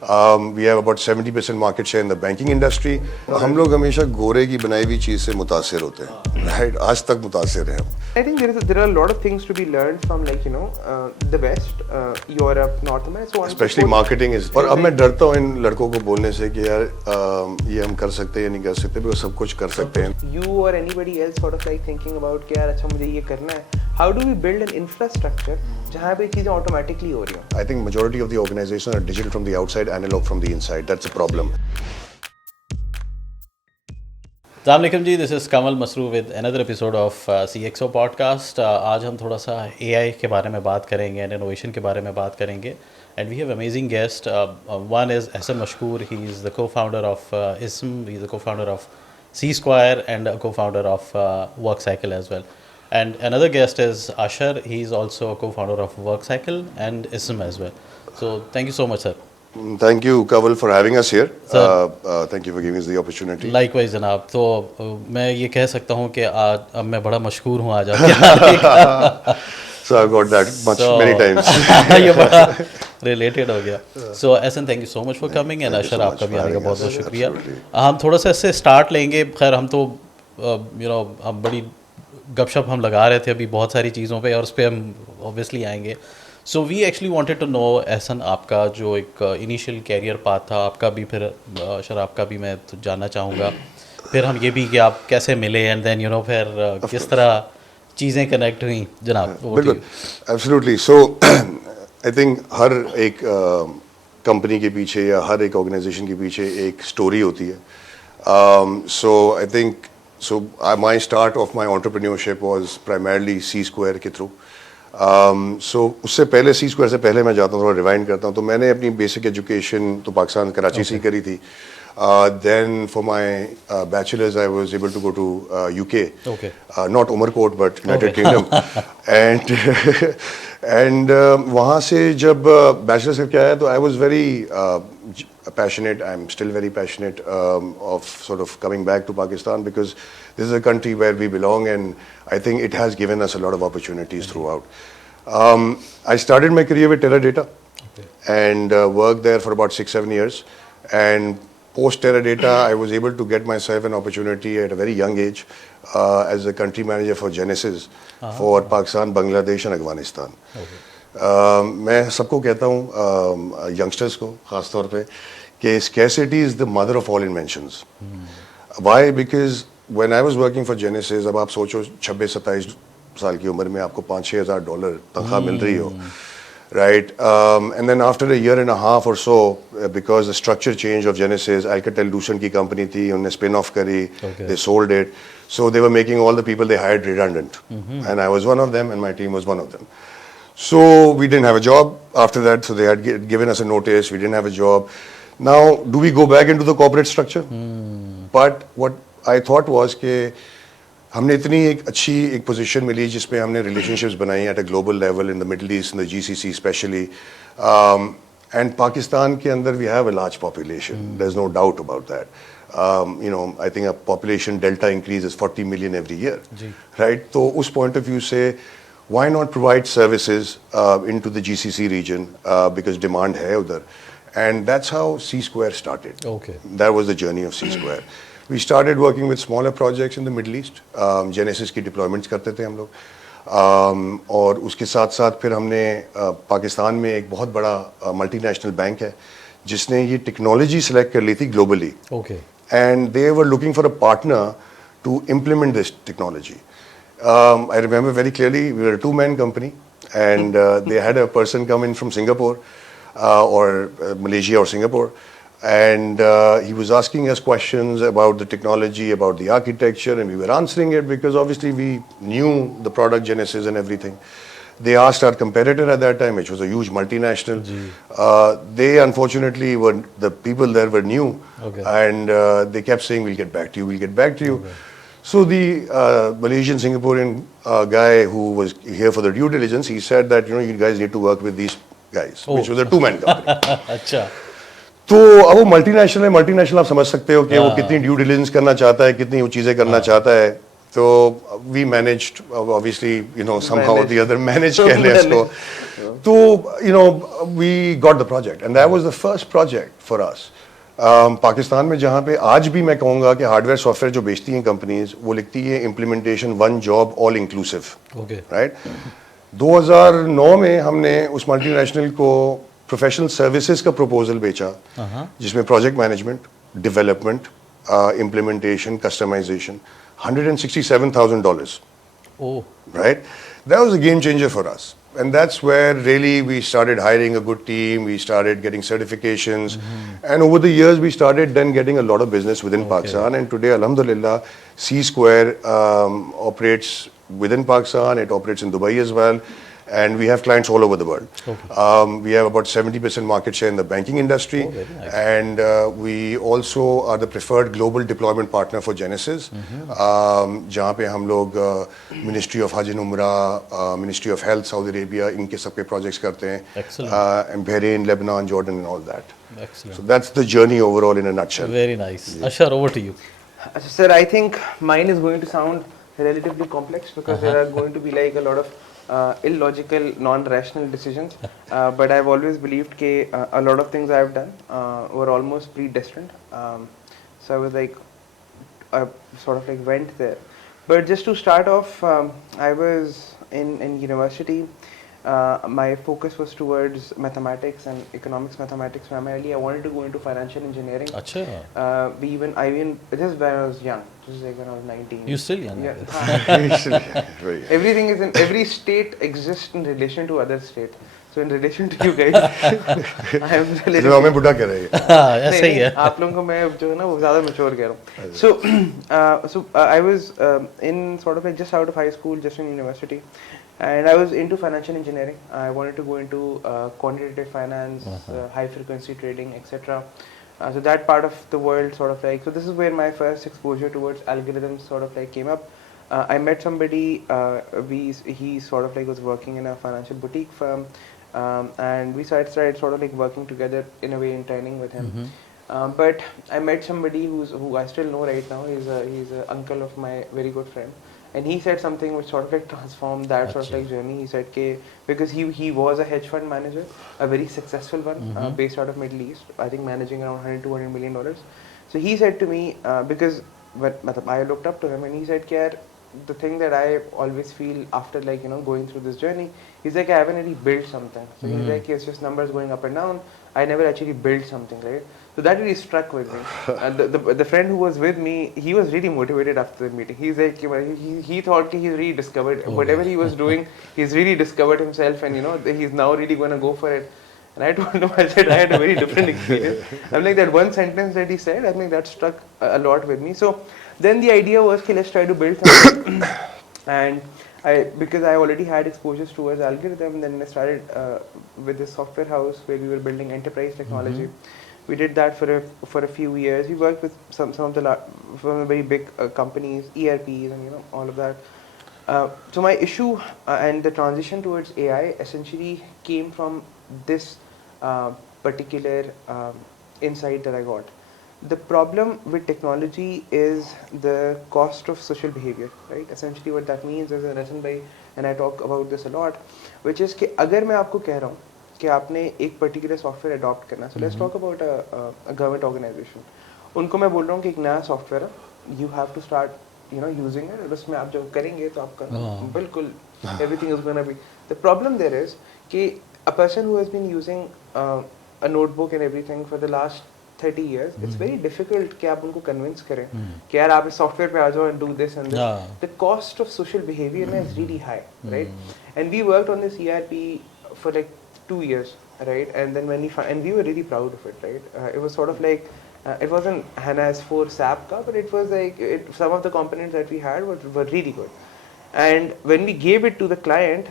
We have about 70% market share in the banking industry. हम लोग हमेशा गोरे की बनाई हुई चीज़ से मुतासिर होते हैं, right? आज तक मुतासिर हैं हम. I think there are a lot of things to be learned from the West, Europe, North America, so on. Especially marketing is. और अब मैं डरता हूँ इन लड़कों को बोलने से कि यार ये हम कर सकते हैं या नहीं कर सकते, because सब कुछ कर सकते हैं. You or anybody else sort of like thinking about कि यार अच्छा मुझे ये करना है. How do we build an infrastructure जहाँ पे चीजें automatically हो रही हो? I think majority of the organizations are digital from the outside, analog from the inside. That's a problem. अस्सलाम वालेकुम जी, दिस इज़ कमल मसरूफ with another episode of CxO podcast. आज हम थोड़ा सा AI के बारे में बात करेंगे एंड इनोवेशन के बारे में बात करेंगे. And we have amazing guest. One is ahsan Mashkoor. He is the co-founder of ISM. He is the co-founder of CSquare and a co-founder of WorkCycle as well. And another guest is Ashar. He is also a co-founder of WorkCycle and ISM as well. So thank you so much, sir. Thank you, Kaval, for having us here. Thank you for giving us the opportunity. Likewise, जनाब. तो मैं ये कह सकता हूँ कि आज अब मैं बड़ा मशहूर हूँ आज आपके. So I've got that many times. ये बड़ा related हो गया. So Ahsan, thank you so much for coming and Ashar आपका भी आने का बहुत बहुत शुक्रिया. हम थोड़ा सा इससे स्टार्ट लेंगे. खैर हम तो हम बड़ी गपशप हम लगा रहे थे अभी बहुत सारी चीज़ों पे और उस पर हम ऑब्वियसली आएंगे. So we actually wanted to know Ehsan, आपका जो एक इनिशियल कैरियर पाथ था आपका भी, फिर अशर आपका भी मैं तो जानना चाहूँगा. फिर हम ये भी कि आप कैसे मिले एंड देन फिर किस तरह चीज़ें कनेक्ट हुई जनाब. बिल्कुल, एब्सोल्युटली. सो आई थिंक हर एक कंपनी के पीछे या हर एक ऑर्गेनाइजेशन के पीछे एक स्टोरी होती है. So I think my start of my entrepreneurship was primarily CSquare के थ्रू. सो उससे पहले CSquare से पहले मैं जाता हूँ, थोड़ा रिवाइंड करता हूँ. तो मैंने अपनी बेसिक एजुकेशन तो पाकिस्तान कराची से ही करी थी. Then for my bachelor's I was able to go to UK. Okay. Not Umarkot but United Kingdom. And वहाँ से जब bachelor's करके आया तो I was very passionate. I'm still very passionate of sort of coming back to Pakistan because this is a country where we belong and I think it has given us a lot of opportunities throughout. I started my career with Teradata and worked there for about 6-7 years. And post Teradata, I was able to get myself an opportunity at a very young age as a country manager for Genesis for Pakistan, Bangladesh and Afghanistan. मैं सबको कहता हूँ youngsters को खास तौर पे कि scarcity is the mother of all inventions. Why? Because when I was working for Genesis, अब आप सोचो 26-27 साल की उम्र में आपको $5-6 हज़ार तनख्वाह मिल रही हो, right? And then after a year and a half or so, because the structure change of Genesis, Alcatel-Lucent की company थी, उन्होंने spin off करी, they sold it, so they were making all the people they hired redundant, and I was one of them, and my team was one of them. So we didn't have a job after that, so they had given us a notice. We didn't have a job. Now, do we go back into the corporate structure? But what I thought was कि हमने इतनी एक अच्छी एक position मिली जिसमें हमने relationships बनाई at a global level in the Middle East, in the GCC especially, and Pakistan के अंदर we have a large population. There's no doubt about that. I think a population delta increase is 40 million every year, right? So उस point of view से why not provide services into the GCC region because demand है उधर. And that's how CSquare started. Okay. That was the journey of CSquare. We started working with smaller projects in the Middle East. Genesis की deployments करते थे हम लोग. और उसके साथ साथ फिर हमने पाकिस्तान में एक बहुत बड़ा multinational bank है जिसने ये technology select कर ली थी globally. Okay. And they were looking for a partner to implement this technology. I remember very clearly we were a two-man company and they had a person come in from Singapore or Malaysia or Singapore and he was asking us questions about the technology, about the architecture, and we were answering it because obviously we knew the product Genesis and everything. They asked our competitor at that time, which was a huge multinational. They unfortunately the people there were new and they kept saying we'll get back to you, we'll get back to you. So the Malaysian Singaporean guy who was here for the due diligence, he said that you guys need to work with these guys, which was a two-man company. अच्छा. तो अब वो multinational है, multinational आप समझ सकते हो कि वो कितनी ड्यू डिलिजेंस करना चाहता है, कितनी वो चीज़ें करना चाहता है. So we managed, obviously, somehow or the other managed कह लें इसको. So, we got the project, and that was the first project for us. Pakistan में जहाँ पे आज भी मैं कहूँगा कि हार्डवेयर सॉफ्टवेयर जो बेचती हैं कंपनीज, वो लिखती है implementation one job all inclusive. Right. 2009 में हमने उस मल्टीनेशनल को प्रोफेशनल सर्विसेज का प्रपोजल बेचा, जिसमें project management, development, implementation, customisation, $167,000. Oh. Right? That was a game changer for us. And that's where really we started hiring a good team, we started getting certifications, and over the years we started then getting a lot of business within Pakistan. And today, alhamdulillah, CSquare operates within Pakistan, it operates in Dubai as well, and we have clients all over the world. We have about 70% market share in the banking industry, and we also are the preferred global deployment partner for Genesis, जहाँ पे हम लोग Ministry of Hajj and Umrah, Ministry of Health, Saudi Arabia, इनके सबके projects करते हैं, and Bahrain, Lebanon, Jordan, and all that. Excellent. So that's the journey overall in a nutshell. Very nice. Ashar, over to you. Sir, I think mine is going to sound relatively complex because there are going to be like a lot of illogical, non-rational decisions. But I've always believed that a lot of things I've done were almost predestined. So I was like, I sort of like went there. But just to start off, I was in university. My focus was towards mathematics and economics mathematics primarily. I wanted to go into financial engineering. Achha. This is when I was young. This is like when I was 19. You're still young. Yeah. Everything is in every state exists in relation to other state. So in relation to you guys, I am relatively. हमें बुढ़ा कह रहे हैं. ऐसा ही है. आप लोगों को मैं जो है ना वो ज़्यादा mature कह रहा हूँ. So I was in sort of like just out of high school, just in university. And I was into financial engineering. I wanted to go into quantitative finance, high frequency trading, etc. So that part of the world sort of like, so this is where my first exposure towards algorithms sort of like came up. I met somebody, he sort of like was working in a financial boutique firm, and we started sort of like working together in a way in training with him. But I met somebody who I still know right now. He's an uncle of my very good friend. And he said something which sort of like transformed that sort of like journey. He said, because he was a hedge fund manager, a very successful one, based out of Middle East, I think managing around $100-200 million. So he said to me, because I looked up to him, and he said, the thing that I always feel after like, going through this journey, he's like, I haven't really built something. So he's like, it's just numbers going up and down. I never actually built something, right? So that really struck with me. And the friend who was with me, he was really motivated after the meeting. He's like, he thought he's really discovered whatever he was doing. He's really discovered himself, and he's now really going to go for it. And I told him, I said I had a very different experience. I'm like, that one sentence that he said, I think that struck a lot with me. So then the idea was, okay, let's try to build something. And because I already had exposures towards algorithm, then I started with this software house where we were building enterprise technology. We did that for a few years. We worked with some of the very big companies, ERPs, and all of that. So my issue and the transition towards AI essentially came from this particular insight that I got. The problem with technology is the cost of social behavior, right? Essentially what that means is, and I talk about this a lot, which is कि अगर मैं आपको कह रहा हूँ कि आपने एक पर्टिकुलर सॉफ्टवेयर अडॉप्ट करना, so let's talk about a government organisation, उनको मैं बोल रहा हूँ कि एक नया सॉफ्टवेयर है, you have to start using it, और उसमें आप जब करेंगे तो आपका बिल्कुल everything is gonna be. The problem there is कि a person who has been using a notebook and everything for the last 30 years, it's very difficult कि आप उनको convince करें कि यार आप इस software पे आ जाओ and do this and this. The cost of social behavior is really high, right? And we worked on this ERP for like 2 years, right? And then and we were really proud of it, right? It was sort of like it wasn't HANA S4 SAP ka, but it was like some of the components that we had were really good. And when we gave it to the client,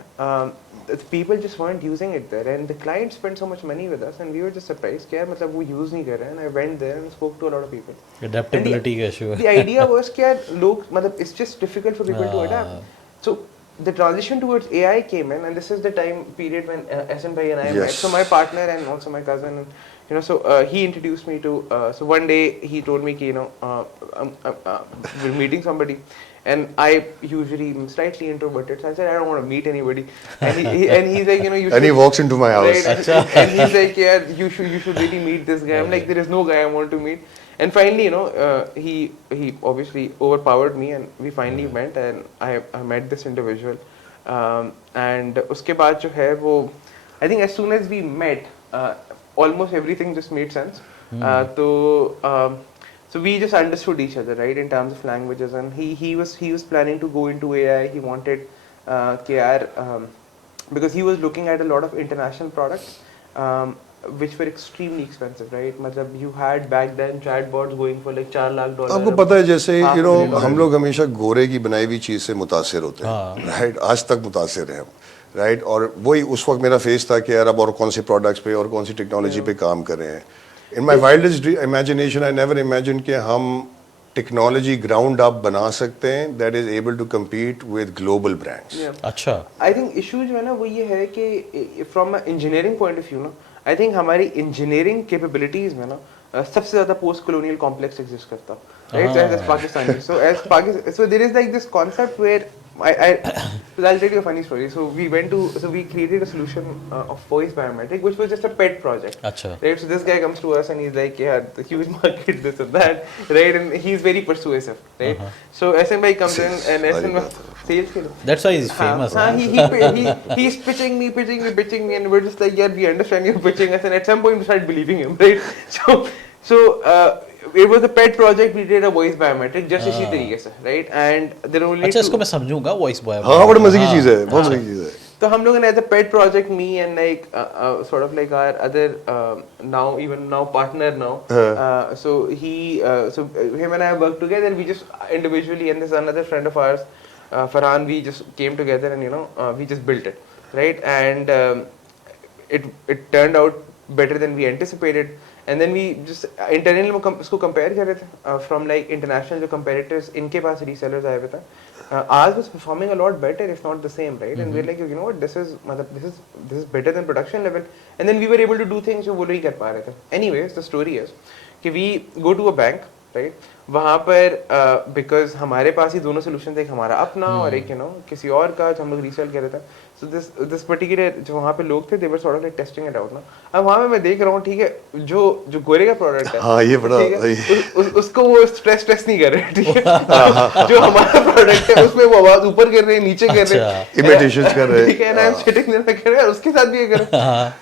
the people just weren't using it there, and the client spent so much money with us, and we were just surprised कि यार मतलब वो use नहीं कर रहे हैं. And I went there and spoke to a lot of people. Adaptability का issue है. The idea was कि यार लोग मतलब it's just difficult for people to adapt. So the transition towards AI came in, and this is the time period when Ahsan bhai and I met. So my partner and also my cousin, he introduced me to. So one day he told me, we're meeting somebody, and I usually am slightly introverted. So I said I don't want to meet anybody, and he's like, you And he should, walks into my house. right? And he's like, yeah, you should really meet this guy. I'm like, there is no guy I want to meet. And finally, he obviously overpowered me, and we finally went, and I met this individual. And उसके बाद जो है वो, I think as soon as we met, almost everything just made sense. So we just understood each other, right, in terms of languages. And he was planning to go into AI. He wanted because he was looking at a lot of international products, which were extremely expensive, right? मतलब you had back then chatbots going for like $4 lakh. आपको पता है जैसे हम लोग हमेशा गोरे की बनाई हुई चीज से मुतासिर होते हैं, राइट? आज तक मुतासिर हैं हम, राइट? और वही उस वक्त मेरा फेस था कि यार अब और कौन से प्रोडक्ट्स पे और कौन सी टेक्नोलॉजी पे काम कर रहे हैं. In my wildest imagination I never imagine कि हम टेक्नोलॉजी ग्राउंड अप बना सकते हैं that is able to compete with global brands. अच्छा, आई थिंक इशू जो है ना वो ये है कि from engineering point of view ना, आई थिंक हमारी इंजीनियरिंग कैपेबिलिटीज में ना सबसे ज्यादा पोस्ट कॉलोनियल कॉम्प्लेक्स एग्जिस्ट करता, right? As Pakistani, so there is like this concept where I'll tell you a funny story. So we created a solution of voice biometric, which was just a pet project. Achha. Right? So this guy comes to us and he's like, yeah, the huge market, this and that, right? And he's very persuasive, right? So SN bhai comes in and SN sales ke liye. That's why he's famous. He's pitching me, and we're just like, yeah, we understand you're pitching us, and at some point we started believing him, right? So it was a pet project. We did a voice biometric just इसी तरीके से, right? And there are only अच्छा, इसको मैं समझूंगा voice boy. हाँ, बड़ी मजे की चीज है, बहुत मजे की चीज है. तो हम लोगों ने as a pet project, me and like sort of like our other now partner now. So him and I worked together, and we just individually, and there's another friend of ours, Farhan, we just came together and we just built it, right? And it turned out better than we anticipated. And then we just internally उसको compare कर रहे थे from like international जो competitors, इनके पास resellers आए हुए थे. Ours was performing a lot better, if not the same, right? And we're like, you know what, this is better than production level. And then we were able to do things जो वो नहीं कर पा रहे थे. Anyways, the story is कि we go to a bank, right? वहाँ पर because हमारे पास ही दोनों solution थे, एक हमारा अपना और एक किसी और का जो हम लोग resell कर रहे थे. So this particular जो वहाँ पे लोग थे, they were sort of like testing it out ना. अब वहाँ पे मैं देख रहा हूँ, ठीक है, जो गोरे का प्रोडक्ट है, हाँ ये बड़ा उसको वो स्ट्रेस नहीं कर रहे, ठीक है? जो हमारा प्रोडक्ट है उसमें वो आवाज ऊपर कर रहे हैं, नीचे कर रहे हैं, इमिटेशंस कर रहे हैं, ठीक है ना? सिटिंग देना कर रहे हैं, उसके साथ भी ये कर रहे हैं.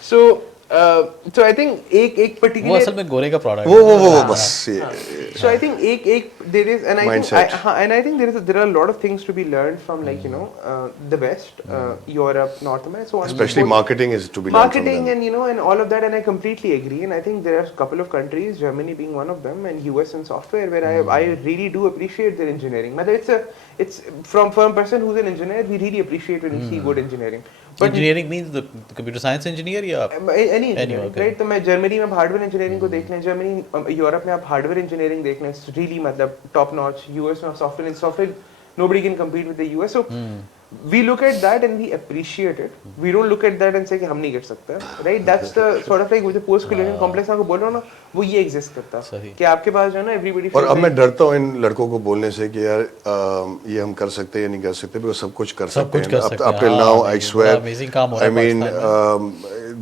So I think एक particular वो असल में गोरे का प्रोडक्ट वो बस so I think एक there is, and I think there are a lot of things to be learned from like the West, Europe, North America, so on. Especially marketing is to be learned from them. And and all of that, and I completely agree. And I think there are a couple of countries, Germany being one of them, and US in software, where I really do appreciate their engineering. But it's from a person who's an engineer, we really appreciate when we see good engineering. But engineering means the computer science engineer या any engineering, right? तो मैं Germany में hardware engineering को देख लें, Germany Europe में आप hardware engineering देख लें, इट्स रियली मतलब टॉप नॉच. यूएस में software nobody can compete with the US. So we look at that and we appreciate it. We don't look at that and say कि हम नहीं कर सकते, right? That's the sort of like with the post colonial complex आपको बोल रहा हूँ ना, वो ये exist करता है कि आपके पास जो है ना everybody. और अब मैं डरता हूँ इन लड़कों को बोलने से कि यार ये हम कर सकते हैं या नहीं कर सकते, बिकॉज़ सब कुछ कर सकते हैं. Up till now, I swear, I mean,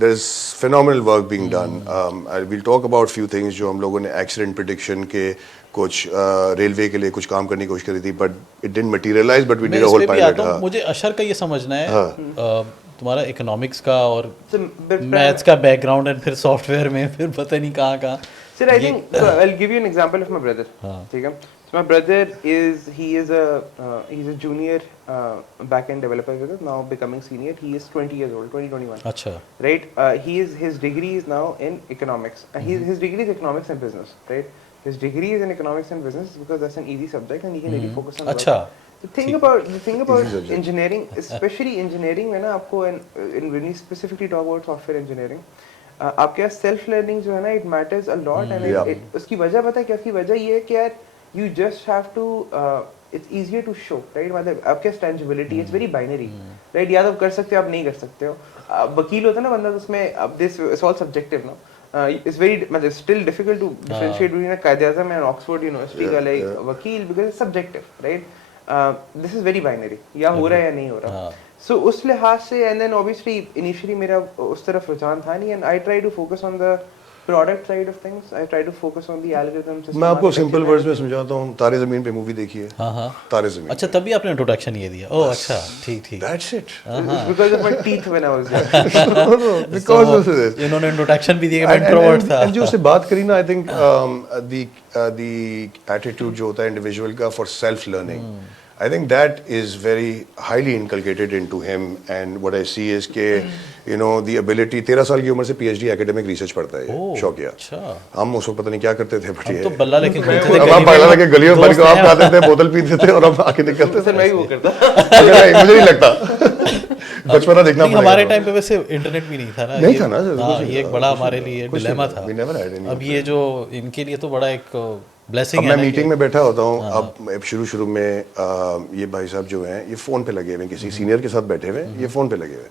there's phenomenal work being done. We'll talk about few things जो हम लोगों ने accident prediction के कुछ रेलवे के लिए कुछ काम करने की कोशिश करी थी, but it didn't materialise, but we did a whole pilot. मुझे अशर का ये समझना है, तुम्हारा इकोनॉमिक्स का और मैथ्स का बैकग्राउंड है, फिर सॉफ्टवेयर में फिर पता नहीं कहाँ. Sir, I think so I'll give you an example of my brother. ठीक है? So my brother he's a junior back-end developer with us, now becoming senior. He is 20 years old, 21. अच्छा. Right? His degree is now in economics. His degree is economics and business, right? His degree is in economics and business because that's an easy subject and he can really focus on. अच्छा. The thing about engineering, especially engineering, when आपको when you specifically talk about software engineering, आपके self learning जो है ना, it matters a lot. And उसकी वजह पता है क्या? उसकी वजह ये है कि यार you just have to it's easier to show, right? मतलब आपके tangibility, it's very binary, right? या तो आप कर सकते हो, आप नहीं कर सकते हो. वकील होता है ना बंदा, उसमें this it's all subjective, no? it's very मतलब it's still difficult to differentiate between a Quaid-e-Azam and Oxford University का like वकील because it's subjective, right? This is very binary. या हो रहा है या नहीं हो रहा. So उस लिहाज से and then obviously initially मेरा उस तरफ रुझान था नहीं and I try to focus on the product side of things. I try to focus on the algorithms. मैं आपको सिंपल वर्ड्स में समझाता हूँ. तारे ज़मीन पे मूवी देखी है. हाँ. तारे ज़मीन. अच्छा तभी आपने इंट्रोडक्शन ये दिया. ओह अच्छा ठीक. That's it. It's because of my teeth when I was young. No, because of this. इन्होंने इंट्रोडक्शन भी दिया कि मैं इंट्रोवर्ट था. जो उससे बात करी ना, I think the attitude जो होता है इंडिविजुअल का for self learning. I think that is very highly inculcated into him, and what I see is के you know the ability 13 साल की उम्र से PhD academic research पढ़ता है. शौकिया. अच्छा. हम उसको पता नहीं क्या करते थे बट ये. तो बल्ला लेके घूमते थे. अब हम बल्ला लेके गलियों में बल्कि आप खाते थे, बोतल पीते थे और हम आके निकलते थे. सर मैं भी वो करता. मुझे नहीं लगता. बचपना देखना पड़ेगा. हमारे टाइम पे वैसे इंटरनेट भी नहीं था ना. नहीं था ना. ये एक बड़ा हमारे लिए डिलेमा था. अब ये जो इनके लिए तो बड़ा एक ब्लेसिंग है. मैं मीटिंग में बैठा होता हूँ. अब शुरू में ये भाई साहब जो हैं ये फ़ोन पे लगे हुए, किसी सीनियर के साथ बैठे हुए, ये फ़ोन पे लगे हुए.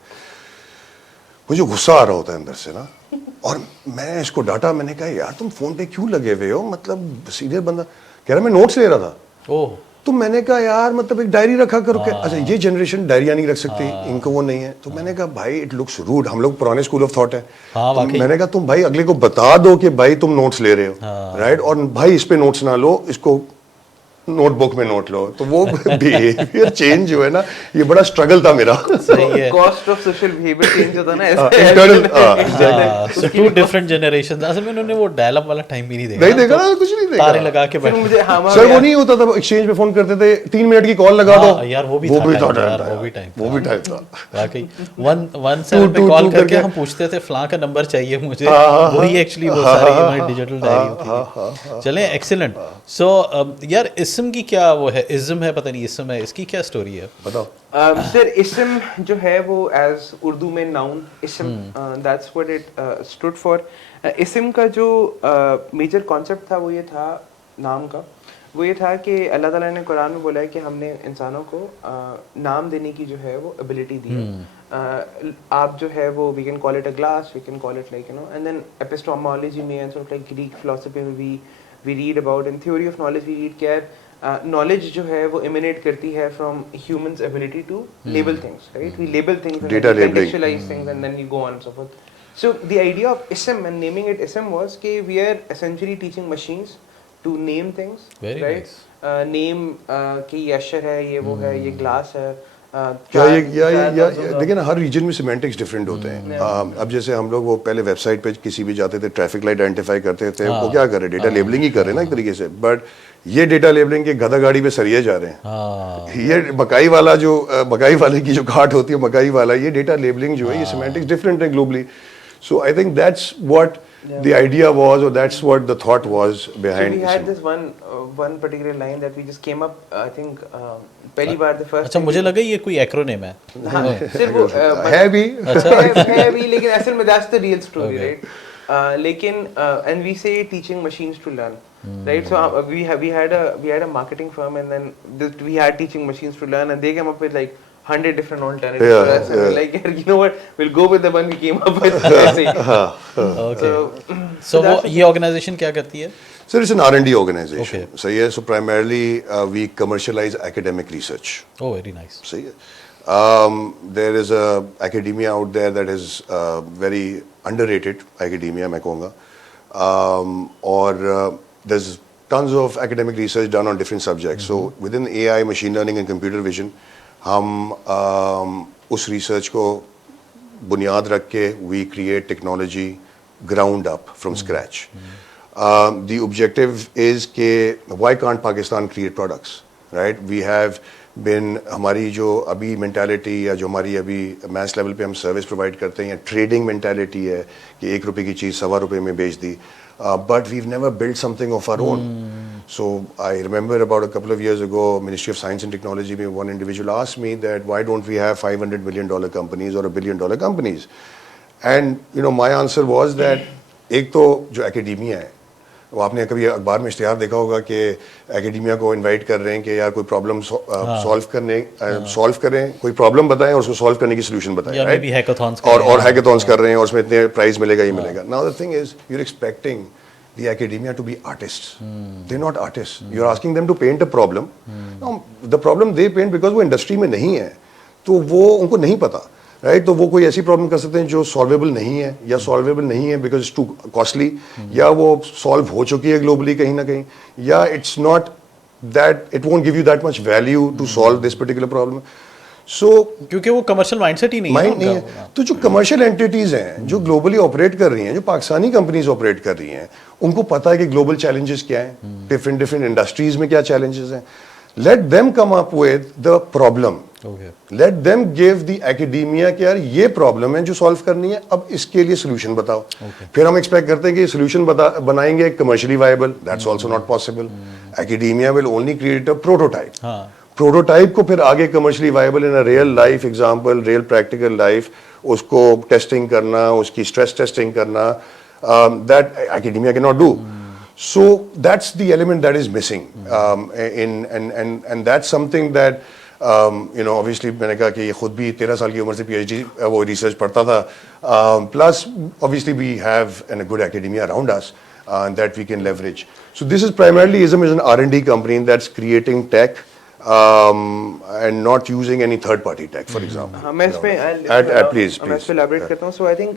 मुझे गुस्सा आ रहा होता है अंदर से ना, और मैं इसको डांटा. मैंने कहा यार तुम फ़ोन पे क्यों लगे हुए हो, मतलब सीनियर बंदा कह रहा मैं नोट्स ले रहा था. ओह. तो मैंने कहा यार मतलब एक डायरी रखा करो. अच्छा ये जनरेशन डायरिया नहीं रख सकती, इनको वो नहीं है. तो मैंने कहा भाई इट लुक्स रूड. हम लोग पुराने स्कूल ऑफ थॉट है. तो मैंने कहा तुम भाई अगले को बता दो कि भाई तुम नोट्स ले रहे हो, राइट, और भाई इस पे नोट्स ना लो, इसको नोटबुक में नोट लो. तो वो बिहेवियर चेंज जो है ना, ये बड़ा स्ट्रगल था मेरा. Cost of social behaviour change होता ना internal. So two different generations. असल में उन्होंने वो डायल अप वाला टाइम भी नहीं देखा. नहीं देखा ना, कुछ नहीं देखा. तारे लगा के बैठ. सर वो नहीं होता था, एक्सचेंज पे फोन करते थे, 3 मिनट की कॉल लगा दो. यार वो भी टाइम था. वाकई 117 पे कॉल करके हम पूछते थे फलां का नंबर चाहिए मुझे. वही एक्चुअली वो सारी हमारी डिजिटल डायरी होती है. चलें एक्सीलेंट. सो यार इस्म की क्या वो है, इज्म है, पता नहीं इस्म है, इसकी क्या स्टोरी है बताओ. सर इस्म जो है वो एज उर्दू में नाउन इस्म, that's what it stood for. इस्म का जो मेजर कॉन्सेप्ट था वो ये था, नाम का वो ये था कि अल्लाह ताला ने कुरान में बोला है कि हमने इंसानों को नाम देने की जो है वो एबिलिटी दी है. आप जो है वो we can call it a glass, we can call it like you know, and then epistemology में and sort like Greek philosophy में we read about, in theory of knowledge we read क्या knowledge जो है वो emanate करती है from humans ability to label things, right? We label things and data labeling, contextualize things and then you go on and so forth. So the idea of ism and naming it ism was कि we are essentially teaching machines to name things. Very right? Name कि ये अशर है, ये वो है, ये glass है. देखिए ना, हर रीजन में सिमेंटिक्स डिफरेंट होते हैं. अब जैसे हम लोग वो पहले वेबसाइट पे किसी भी जाते थे, ट्रैफिक लाइट आइडेंटिफाई करते थे, वो क्या कर रहे हैं, डेटा लेबलिंग ही कर रहे हैं ना एक तरीके से. बट ये डेटा लेबलिंग के गधा गाड़ी पे सरिये जा रहे हैं. ये मकाई वाला जो मकाई वाले की जो घाट होती है, मकाई वाला, ये डेटा लेबलिंग जो है ये सिमेंटिक्स डिफरेंट है globally. So I think that's what the idea was, or that's what the thought was behind. So we had this one particular line that we just came up, I think पहली बार the first. अच्छा मुझे लगा ये कोई acronym है. हाँ सिर्फ वो है भी. है भी, लेकिन असल में that's the real story, right? लेकिन and we say teaching machines to learn, right? So we had a marketing firm, and then we had teaching machines to learn, and they came up with like 100 different alternatives. So like you know what, we'll go with the one we came up with. Okay. So वो ये organization क्या करती है? Sir, it's an R&D organization. So yeah, so primarily we commercialize academic research. Oh, very nice. So there is a academia out there that is very underrated academia, मैं कहूँगा. और there's tons of academic research done on different subjects. So within AI, machine learning and computer vision, हम उस research को बुनियाद रख के we create technology ground up from scratch. The objective is के why can't Pakistan create products, right? We have been, हमारी जो अभी मेंटालिटी या जो हमारी अभी मैस लेवल पे हम सर्विस प्रोवाइड करते हैं, या ट्रेडिंग मेंटालिटी है कि 1 रुपये की चीज़ 1.25 रुपये में बेच दी. But we've never built something of our own. So I remember about a couple of years ago, Ministry of Science and Technology, one individual asked me that why don't we have $500 million companies or $1 billion companies? And you know, my answer was that एक तो जो academia है, वो आपने कभी अखबार में इश्तिहार देखा होगा कि एकेडमिया को इनवाइट कर रहे हैं कि यार कोई प्रॉब्लम सॉल्व करें, कोई प्रॉब्लम बताएं और उसको सॉल्व करने की सोल्यूशन बताएं, या राइट? maybe hackathons और हैकाथॉन्स कर रहे हैं और उसमें इतने प्राइज मिलेगा ही मिलेगा. Now the thing is you are expecting the academia to be artists. They're not artists. You're asking them to paint a problem. Now, the problem they paint because वो इंडस्ट्री में नहीं है, तो वो उनको नहीं पता, राइट? तो वो कोई ऐसी प्रॉब्लम कर सकते हैं जो सॉल्वेबल नहीं है, या सॉल्वेबल नहीं है बिकॉज इट्स टू कॉस्टली, या वो सॉल्व हो चुकी है ग्लोबली कहीं ना कहीं, या it's not that it won't give you that much value to solve this particular problem. So क्योंकि वो कमर्शियल माइंडसेट ही नहीं है नहीं है. तो जो कमर्शियल एंटिटीज हैं जो ग्लोबली ऑपरेट कर रही हैं, जो पाकिस्तानी कंपनीज ऑपरेट कर रही हैं, उनको पता है कि ग्लोबल चैलेंजेस क्या हैं, डिफरेंट इंडस्ट्रीज में क्या चैलेंजेस हैं. Let them come up with the problem, let them give the academia कि यार ये प्रॉब्लम है जो सॉल्व करनी है, अब इसके लिए सोल्यूशन बताओ. फिर हम एक्सपेक्ट करते हैं कि सोल्यूशन बनाएंगे commercially viable. That's also not possible. Academia will only create a prototype. Prototype को फिर आगे commercially viable in a real life example, real practical life, उसको टेस्टिंग करना, उसकी स्ट्रेस टेस्टिंग करना, that academia can not do. So that's the element that is missing, and that's something that obviously मैंने कहा कि खुद भी 13 साल की उम्र से PhD वो रिसर्च पढ़ता था. Plus obviously we have a good academia around us that we can leverage. So this is primarily ISM is an R&D company that's creating tech. And not using any third-party tech, for example. मैं इस पे please. मैं इस पे elaborate करता हूँ. So I think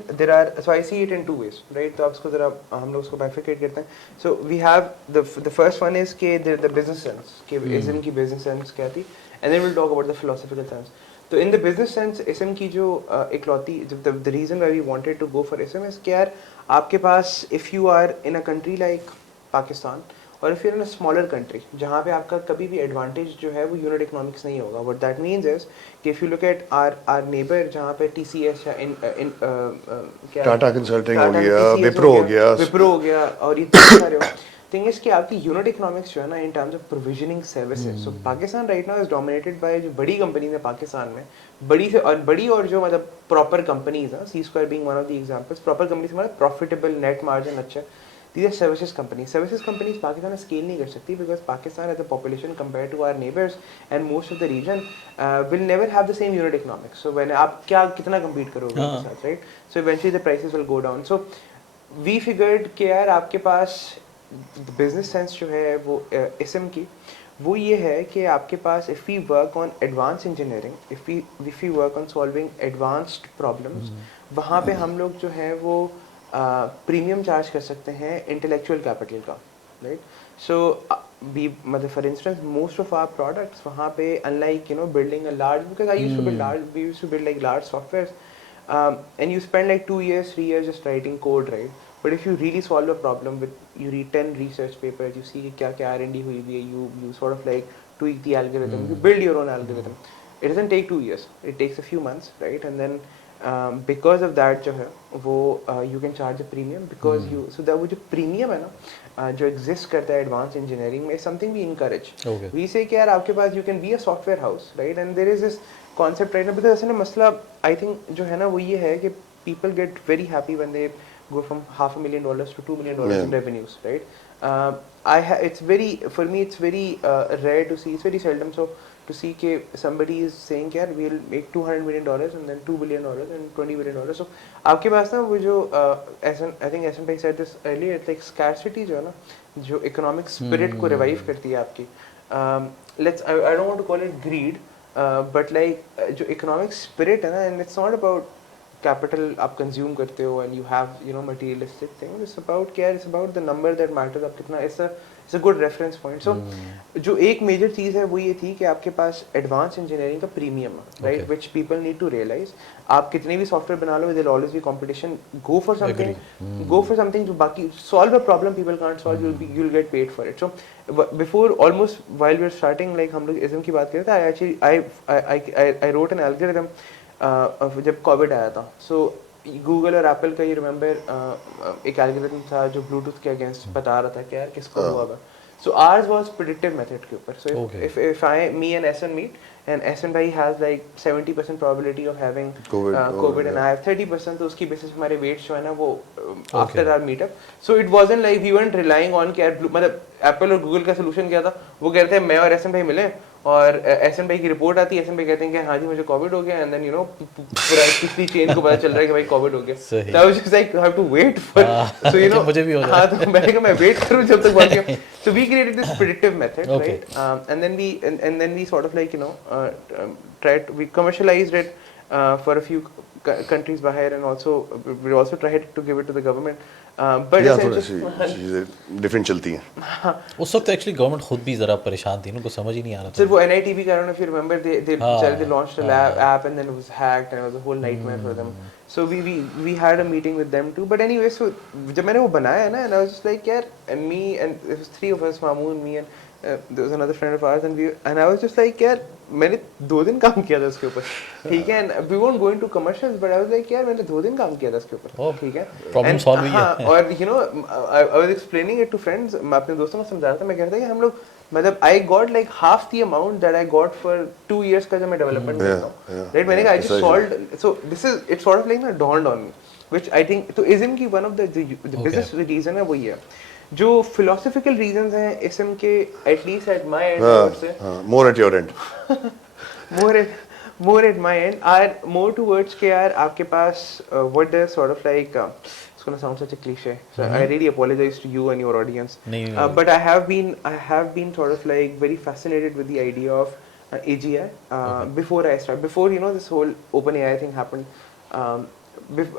I see it in two ways, right? तो आप इसको जरा हम लोग इसको bifurcate करते हैं. So we have the first one is कि the business sense, कि ISM की business sense क्या थी, and then we'll talk about the philosophical sense. तो in the business sense ISM की जो इकलौती the reason why we wanted to go for ISM is कि यार आपके पास if you are in a country like Pakistan, और if you in a smaller country जहाँ पे आपका कभी भी एडवांटेज जो है वो यूनिट इकोनॉमिक्स नहीं होगा. व्हाट दैट मींस इज कि if you look at our neighbour जहाँ पे TCS या क्या टाटा कंसल्टिंग हो गया, विप्रो हो गया और इतने सारे थिंग इज कि आपकी यूनिट इकोनॉमिक्स जो है ना in terms of provisioning services. So Pakistan right now is dominated by जो बड़ी कंपनीज है पाकिस्तान में, बड़ी और जो मतलब प्रॉपर कंपनीज है, CSquare being one of the examples. Proper companies मतलब प्रॉफिटेबल, नेट मार्जिन अच्छा. These are services companies. Services companies Pakistan में scale नहीं कर सकती because Pakistan as a population compared to our neighbors and most of the region will never have the same unit economics. So when आप कितना compete करोगे उनके साथ, right? So eventually the prices will go down. So we figured कि यार आपके पास business sense जो है वो ISM की वो ये है कि आपके पास if we work on advanced engineering, if we work on solving advanced problems, वहाँ पे हम लोग जो है वो प्रीमियम चार्ज कर सकते हैं इंटेलेक्चुअल कैपिटल का, राइट? सो मतलब for instance most of our products वहाँ पे unlike building a large, because I used to build like large software and you spend like 2 years 3 years just writing code, right? But if you really solve a problem with you read 10 research papers, you see क्या R&D हुई हुई है, you sort of like tweak the algorithm, you build your own algorithm. It doesn't take 2 years, it takes a few months, right? And then because of that जो है वो you can charge a premium because you so that वो जो premium है ना जो exist करता है advanced engineering में something we encourage. We say कि यार आपके पास you can be a software house, right? And there is this concept right now because असल में मसला I think जो है ना वो ये है कि people get very happy when they go from $500,000 to $2 million in revenues, right? It's very for me it's very rare to see, it's very seldom to see कि somebody is saying कि यार we'll make $200 million and then $2 billion and $20 billion. So आपके पास ना वो जो I think Ahsan भाई said this earlier, it's like scarcity जो है ना जो economic spirit को revive करती है आपकी. I don't want to call it greed, but like जो economic spirit है ना, and it's not about capital आप consume करते हो and you have materialistic things. It's about क्या, it's about the number that matters. आप कितना it's a good reference point. So जो एक major चीज़ है वो ये थी कि आपके पास advanced engineering का premium है, right? Which people need to realize. आप कितने भी software बना लो, there'll always be competition. Go for something जो बाकी solve a problem people can't solve. You'll get paid for it. So before almost while we're starting, like हम लोग ISM की बात कर रहे थे, I wrote an algorithm जब कोविड आया था. सो गूगल और एप्पल का ये रिमेंबर एक एल्गोरिथम था जो ब्लूटूथ के अगेंस्ट बता रहा था कि यार किसको हुआ है. So ours was predictive method के ऊपर. So Okay. if me and Ahsan meet, and Ahsan bhai has like 70% probability of having COVID and I have 30%, तो उसकी basis हमारे weights जो है ना वो after our meetup. So it wasn't like we weren't relying on कि यार मतलब Apple और Google का solution क्या था, वो कह रहे थे मैं और Ahsan भाई मिले और एसएन भाई की रिपोर्ट आती है, एसएन भाई कहते हैं कि हाँ जी मुझे कोविड हो गया, एंड देन यू नो पूरा पिछली चेन को पता चल रहा है कि भाई कोविड हो गया. सही. So I was just like I have to wait for so you know मुझे भी हो जाए. हाँ तो मैंने कहा मैं वेट करूँ जब तक पहुँच गया. So we created this predictive method, Okay. right? And then we sort of like you know we commercialized it for a few countries बाहर, and also we also tried to give it to the government. But थोड़ी सी चीज़ें different चलती हैं. उस वक्त actually government खुद भी ज़रा परेशान थी, उनको समझ ही नहीं आ रहा था. सिर्फ वो NITB का, I don't know if you remember, they launched a app and then it was hacked and it was a whole nightmare for them. So we had a meeting with them too. But anyway, so जब मैंने वो बनाया ना, and I was just like यार, and me and it was three of us, Mamoon, me and there was another friend of ours, and I was just like यार मैंने 2 दिन काम किया था उसके ऊपर, ठीक है, and we won't go into commercials, but I was like यार मैंने 2 दिन काम किया था उसके ऊपर, ठीक है, प्रॉब्लम सॉल्व हुई है. और you know I was explaining it to friends, मैं अपने दोस्तों को समझा रहा था, मैं कह रहा था कि हम लोग मतलब I got like half the amount that I got for 2 years का जब मैं डेवलपमेंट करता हूँ, right? मैंने कहा I just solved, so this is it sort of like ना dawned on me, which I think तो ism की one of the business reason है वो ये है. जो philosophical reasons हैं ism के, at least at my end, I would say, more at your end, more at my end are more towards के यार आपके पास what does sort of like it's gonna sound such a cliche, so I really apologize to you and your audience, but I have been sort of like very fascinated with the idea of AGI before you know this whole OpenAI thing happened.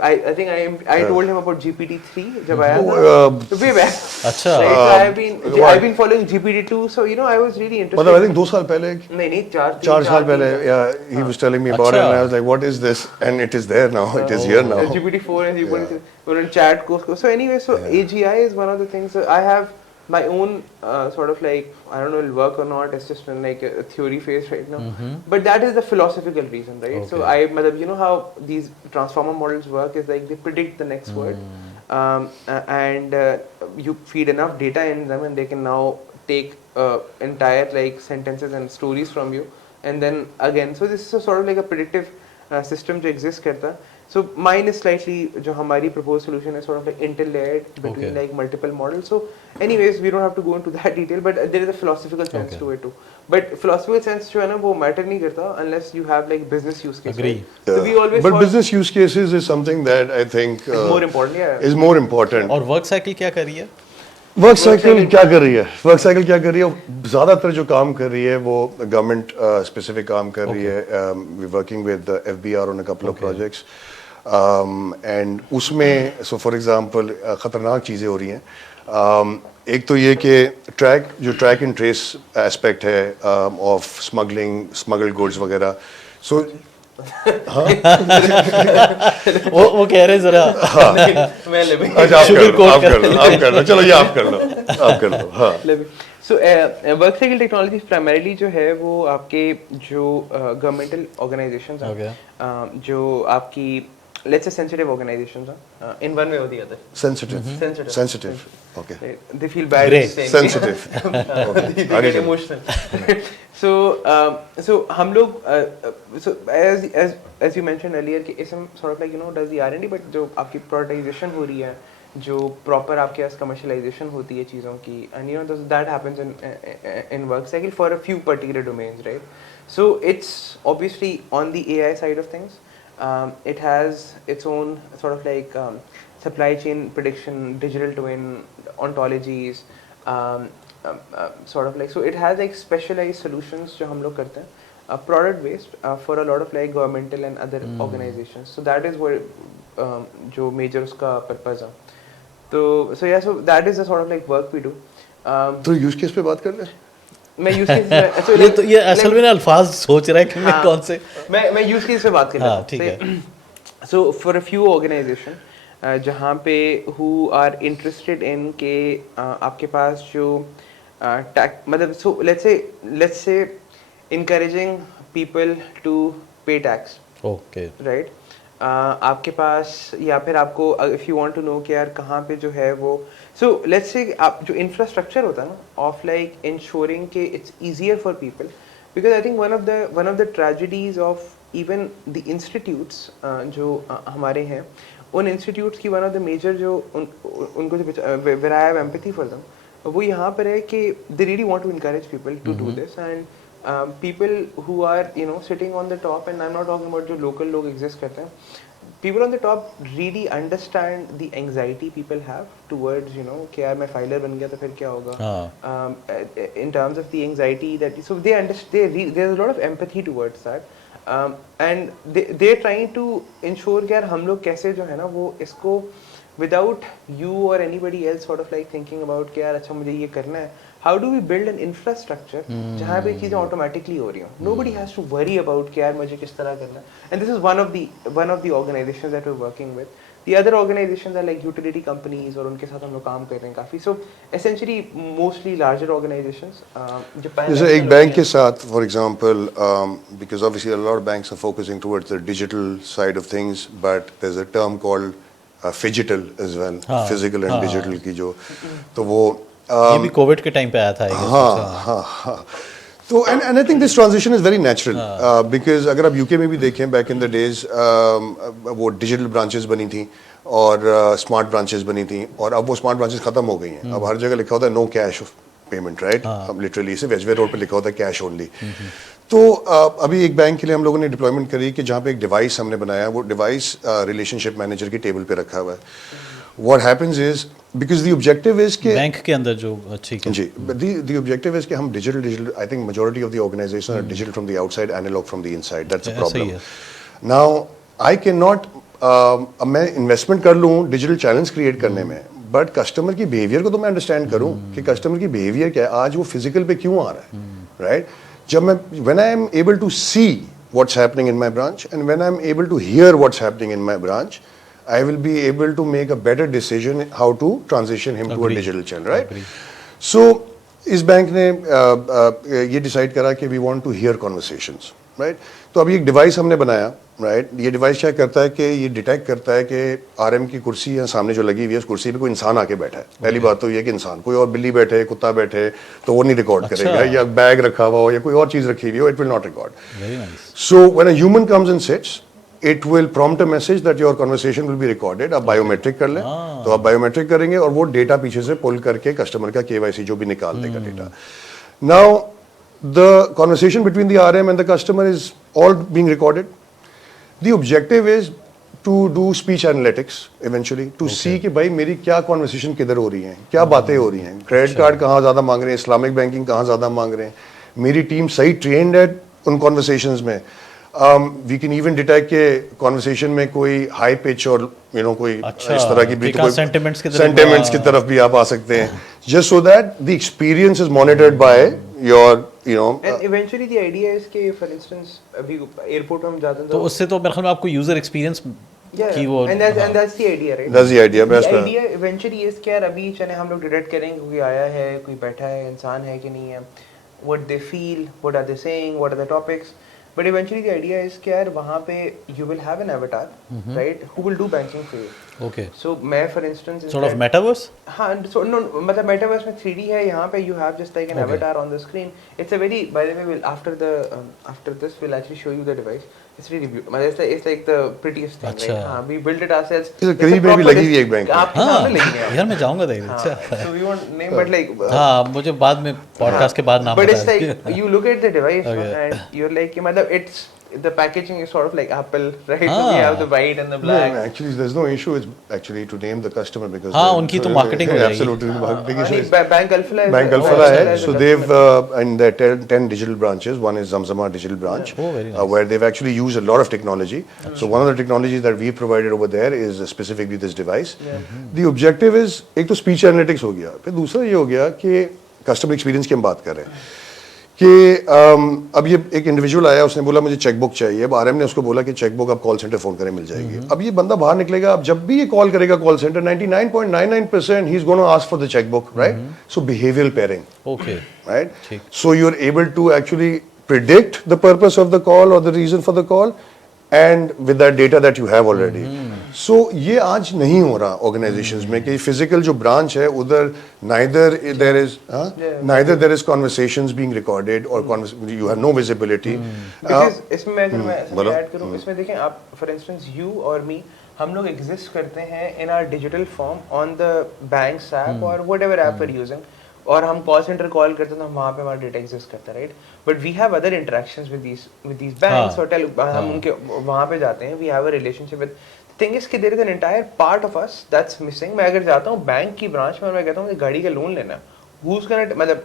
I think I told him about GPT-3 जब आया था way back. अच्छा. Right, so I've been following GPT-2, so you know I was really interested. मतलब I think 2 साल पहले, नहीं 4 साल पहले, yeah, he was telling me about it, and I was like, what is this? And it is there now. It is here now. GPT-4 and GPT-3 we're in chat course. So anyway, so AGI is one of the things. I have my own sort of like, I don't know it'll work or not, it's just in like a theory phase right now, but that is the philosophical reason, right? Okay. So you know how these transformer models work is like they predict the next word, and you feed enough data in them and they can now take entire like sentences and stories from you, and then again, so this is a sort of like a predictive system जो exist करता है. So mine is slightly जो हमारी proposed solution is sort of like interlayered between like multiple models. So anyways, we don't have to go into that detail, but there is a philosophical sense to it too. But philosophical sense जो है ना वो matter नहीं करता unless you have like business use cases. Agree. Right? So we always but business use cases is something that I think more important, yeah. is more important. और work cycle क्या कर रही है? वर्क साइकिल क्या कर रही है? Work cycle क्या कर रही है? ज़्यादातर जो काम कर रही है वो गवर्नमेंट स्पेसिफिक काम कर रही है. We working with FBR on a couple of projects. And उसमें सो फॉर एग्जांपल ख़तरनाक चीज़ें हो रही हैं. एक तो ये कि ट्रैक एंड ट्रेस एस्पेक्ट है ऑफ स्मगल्ड गुड्स वगैरह. सो वो कह रहे हैं जरा अच्छा आप कर लो चलो ये आप कर लो. हाँ. So work cycle technology primarily जो है वो आपके जो गवर्नमेंटल ऑर्गेनाइजेशंस हैं जो आपकी let's say sensitive organizations in one way or the other. Sensitive. Okay. They feel bad saying sensitive. Okay. They get emotional. So हम लोग so as you mentioned earlier कि इसम sort of like you know does the R&D, but जो आपकी productization हो रही है, जो proper आपके पास commercialization होती है चीज़ों की, and you know that happens in work cycle for a few particular domains, right? So it's obviously on the AI side of things. It has its own sort of like supply chain prediction, digital twin, ontologies, sort of like, so it has like specialized solutions जो हम लोग करते हैं product based for a lot of like governmental and other organizations. So that is where जो major उसका purpose है. So yeah, so that is the sort of like work we do. तो use case पे बात कर रहे हैं. मैं यूज केस ये असल में ना अल्फाज सोच रहा है कि मैं कौन से मैं यूज केस पे बात कर रहा हूँ. ठीक है. So for a few organisation जहाँ पे हु आर इंटरेस्टेड इन के आपके पास जो मतलब so let's say encouraging people to pay tax. Okay. Right. आपके पास या फिर आपको if you want to know कि यार कहाँ पे जो है वो सो लेट्स से आप जो इंफ्रास्ट्रक्चर होता है ना ऑफ लाइक इंश्योरिंग कि it's easier for people because I think one of the tragedies of even the institutes जो हमारे हैं उन इंस्टीट्यूट्स की वन ऑफ द मेजर जो उनको जो where I have empathy for them वो यहाँ पर है कि they really want to encourage people to do this and people who are sitting on the top and I'm not talking about जो local लोग exist करते हैं people on the top really understand the anxiety people have towards कि यार मैं filer बन गया तो फिर क्या होगा in terms of the anxiety that so they understand there's a lot of empathy towards that and they're trying to ensure कि यार हम लोग कैसे जो है ना वो इसको without you or anybody else sort of like thinking about कि यार अच्छा मुझे ये करना है how do we build an infrastructure जहाँ पे चीज़ें automatically हो रही हों nobody has to worry about कि यार मुझे किस तरह करना है and this is one of the organizations that we're working with the other organizations are like utility companies और उनके साथ हम लोग काम कर रहे हैं काफ़ी so essentially mostly larger organizations जैसे एक बैंक के साथ for example because obviously a lot of banks are focusing towards the digital side of things but there's a term called phygital as well physical and digital की जो तो वो ये भी कोविड के टाइम पे आया था हाँ तो and I think this transition is very natural because अगर आप यूके में भी देखें बैक इन द डेज वो डिजिटल ब्रांचेस बनी थी और स्मार्ट ब्रांचेस बनी थी और अब वो स्मार्ट ब्रांचेस खत्म हो गई हैं अब हर जगह लिखा होता है नो कैश पेमेंट राइट अब लिटरली सिर्फ एजवे रोड पे लिखा होता है कैश ओनली तो अभी एक बैंक के लिए हम लोगों ने डिप्लॉयमेंट करी कि जहाँ पे एक डिवाइस हमने बनाया वो डिवाइस रिलेशनशिप मैनेजर की टेबल पे रखा हुआ है What happens is because the objective is कि बैंक के अंदर जो अच्छी जी the objective is कि हम digital I think majority of the organization are digital from the outside analog from the inside that's the problem now I cannot अब मैं investment कर लूँ डिजिटल चैलेंज क्रिएट करने में बट कस्टमर की behaviour को तो मैं अंडरस्टैंड करूँ कि कस्टमर की बिहेवियर क्या है आज वो फिजिकल पे क्यों आ रहा है राइट जब मैं when I am able to see what's happening in my branch and when I am able to hear what's happening in my branch I will be able to make a better decision how to transition him to a digital channel, right? So, इस bank ने ये decide करा कि we want to hear conversations, right? तो अभी एक device हमने बनाया, right? ये डिवाइस क्या करता है कि ये डिटेक्ट करता है कि RM की कुर्सी या सामने जो लगी हुई है उस कुर्सी पे कोई इंसान आके बैठा है पहली बात तो ये कि इंसान कोई और बिल्ली बैठे कुत्ता बैठे तो वो नहीं रिकॉर्ड करेगा या बैग रखा हुआ हो या कोई और चीज़ रखी हुई हो it will not record. Very nice. So when a human comes and sits it will prompt a message that your conversation will be recorded आप बायोमेट्रिक कर लें तो आप बायोमेट्रिक करेंगे और वो डेटा पीछे से पुल करके कस्टमर का KYC जो भी निकाल देगा data now the conversation between the RM and the customer is all being recorded the objective is to do speech analytics eventually to see कि भाई मेरी क्या कॉन्वर्सेशन किधर हो रही है क्या बातें हो रही हैं क्रेडिट कार्ड कहाँ ज़्यादा मांग रहे हैं इस्लामिक बैंकिंग कहाँ ज़्यादा मांग रहे हैं मेरी टीम सही ट्रेंड है उन कॉन्वर्सेशंस में we can even detect के conversation में कोई high pitch और कोई इस तरह की भी तो sentiments की तरफ भी आप आ सकते हैं just so that the experience is monitored by your and eventually the idea is कि for instance अभी airport हम जाते हैं तो उससे तो मेरे ख्याल में आपको user experience की वो and that's the idea right that's the idea best the idea eventually is कि यार अभी चले हम लोग डिटेक्ट करेंगे कोई आया है कोई बैठा है इंसान है कि नहीं है what they feel what are they saying what are the topics But eventually the idea is कि यार वहाँ पे you will have an avatar, right, who will do banking for you. Okay. So मैं for instance sort of metaverse. हाँ, so no, मतलब metaverse में 3D है यहाँ पे you have just like an avatar on the screen. It's a very by the way we'll after this we'll actually show you the device. It's really beautiful. It's like the prettiest thing. अच्छा. Right? हाँ, we built it ourselves. करीब में भी लगी हुई एक bank. आपके सामने लगी है. यार मैं जाऊँगा देखने. अच्छा. So we won't name but like. हाँ मुझे बाद में podcast के बाद नाम बता. But it's like you look at the device and you're like मतलब it's the packaging is sort of like Apple, right? So we have the white and the black. No, actually, there's no issue. It's actually to name the customer because उनकी तो marketing हो जाएगी. Absolutely, marketing issue. Bank Alpha है. So they've and there are 10 digital branches. One is Zamzama digital branch, where they've actually used a lot of technology. So one of the technologies that we provided over there is specifically this device. The objective is एक तो speech analytics हो गया. फिर दूसरा ये हो गया कि customer experience की हम बात कर रहे हैं. कि अब ये एक इंडिविजुअल आया उसने बोला मुझे चेकबुक चाहिए अब RM ने उसको बोला कि चेकबुक आप कॉल सेंटर फोन करें मिल जाएगी अब ये बंदा बाहर निकलेगा अब जब भी ये कॉल करेगा call centre 99.99% he is gonna ask for the chequebook right so behavioural pairing okay right so you are able to actually predict the purpose of the call or the reason for the call and with that data that you have already. So ये आज नहीं हो रहा organizations में कि physical जो branch है उधर neither there is conversations being recorded or you have no visibility. Because इसमें मैं अगर मैं बोलो। ऐड करूँ, इसमें देखें आप, for instance you और me, हम लोग exist करते हैं in our digital form on the bank's app or whatever app we're using, और हम कॉल सेंटर कॉल करते हैं तो वहाँ पे हमारा डेटा एग्जिस्ट करता है, right. But we have other interactions with these banks, hotel, हम उनके वहाँ पे जाते हैं, we have a relationship with. Thing is कि there is an entire part of us that's missing. मैं अगर जाता हूँ बैंक की ब्रांच में और मैं कहता हूँ मुझे गाड़ी का लोन लेना है, हूज गोना, मतलब,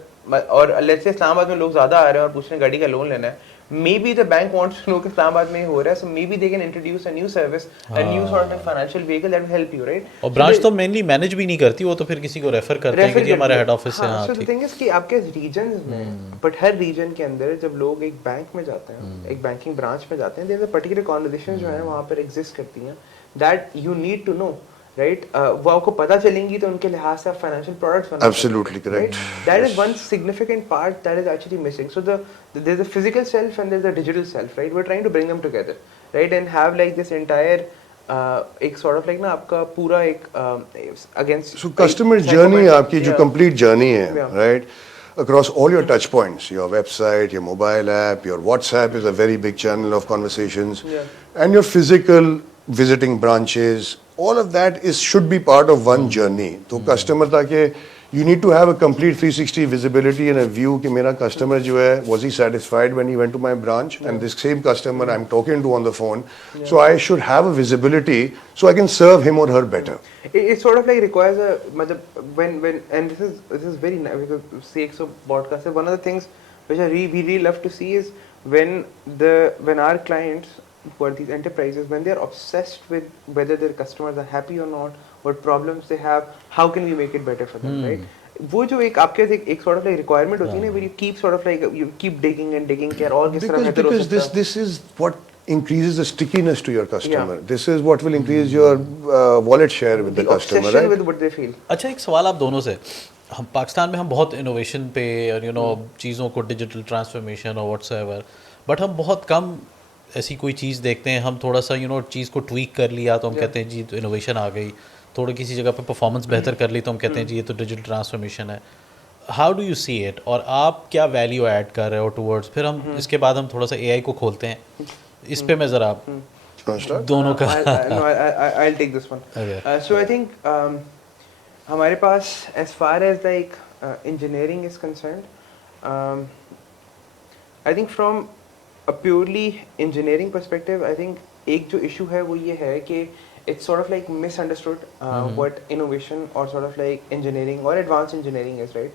और लेट्स से इस्लामाबाद में लोग ज्यादा आ रहे हैं और पूछ रहे हैं गाड़ी का लोन लेना है, maybe the bank wants to know कि इस्लामाबाद में हो रहा है, so maybe they can introduce a new service, a new sort of financial vehicle that will help you, right? और ब्रांच तो मेनली मैनेज भी नहीं करती, वो तो फिर किसी को रेफर करते हैं कि जी हमारा हेड ऑफिस है. हाँ, so the thing is कि आपके रीजन्स में, बट हर रीजन के अंदर जब लोग एक बैंक में जाते हैं, एक बैंकिंग ब्रांच में जाते हैं, there is a particular conversation जो है वहाँ पर एग्जिस्ट करती हैं that you need to know, right? वो आपको पता चलेंगी तो उनके लिहाज से आप फाइनेंशियल प्रोडक्ट्स बना. Absolutely correct. Right? That is one significant part that is actually missing. So there's a physical self and there's a digital self, right? We're trying to bring them together, right? And have like this entire एक sort of like ना आपका पूरा एक against. So customer journey आपकी जो complete journey है, right? Across all your touch points, your website, your mobile app, your WhatsApp is a very big channel of conversations, and your physical visiting branches, all of that should be part of one journey. तो customer ताकि you need to have a complete 360 visibility and a view कि मेरा customer जो है, was he satisfied when he went to my branch, and this same customer I'm talking to on the phone, so I should have a visibility so I can serve him or her better. It sort of like requires a, when and this is very nice because CxO podcast is one of the things which we really love to see is when our clients, who are these enterprises, when they are obsessed with whether their customers are happy or not, what problems they have, how can we make it better for them, right? वो जो एक आपके एक sort of like requirement होती है ना, where you keep sort of like you keep digging and digging care और किस तरह because this is what increases the stickiness to your customer. This is what will increase your wallet share with the customer, obsession right? with what they feel. अच्छा, एक सवाल आप दोनों से, हम पाकिस्तान में हम बहुत इनोवेशन पे और चीज़ों को डिजिटल ट्रांसफॉर्मेशन और व्हाट्सएवर, बट हम बहुत कम ऐसी कोई चीज़ देखते हैं. हम थोड़ा सा चीज़ को ट्वीक कर लिया तो हम कहते हैं जी तो इनोवेशन आ गई, थोड़ी किसी जगह पे परफॉर्मेंस बेहतर कर ली तो हम कहते हैं जी ये तो डिजिटल ट्रांसफॉर्मेशन है. How do you see it, और आप क्या वैल्यू ऐड कर रहे हो टुवर्ड्स, फिर हम इसके बाद हम थोड़ा सा एआई को खोलते हैं. इस पे मैं ज़रा दोनों का I'll take this one. So I think हमारे पास as far as like engineering is concerned, I think from a purely engineering perspective, I think एक जो issue है वो ये है कि it's sort of like misunderstood what innovation or sort of like engineering or advanced engineering is, right?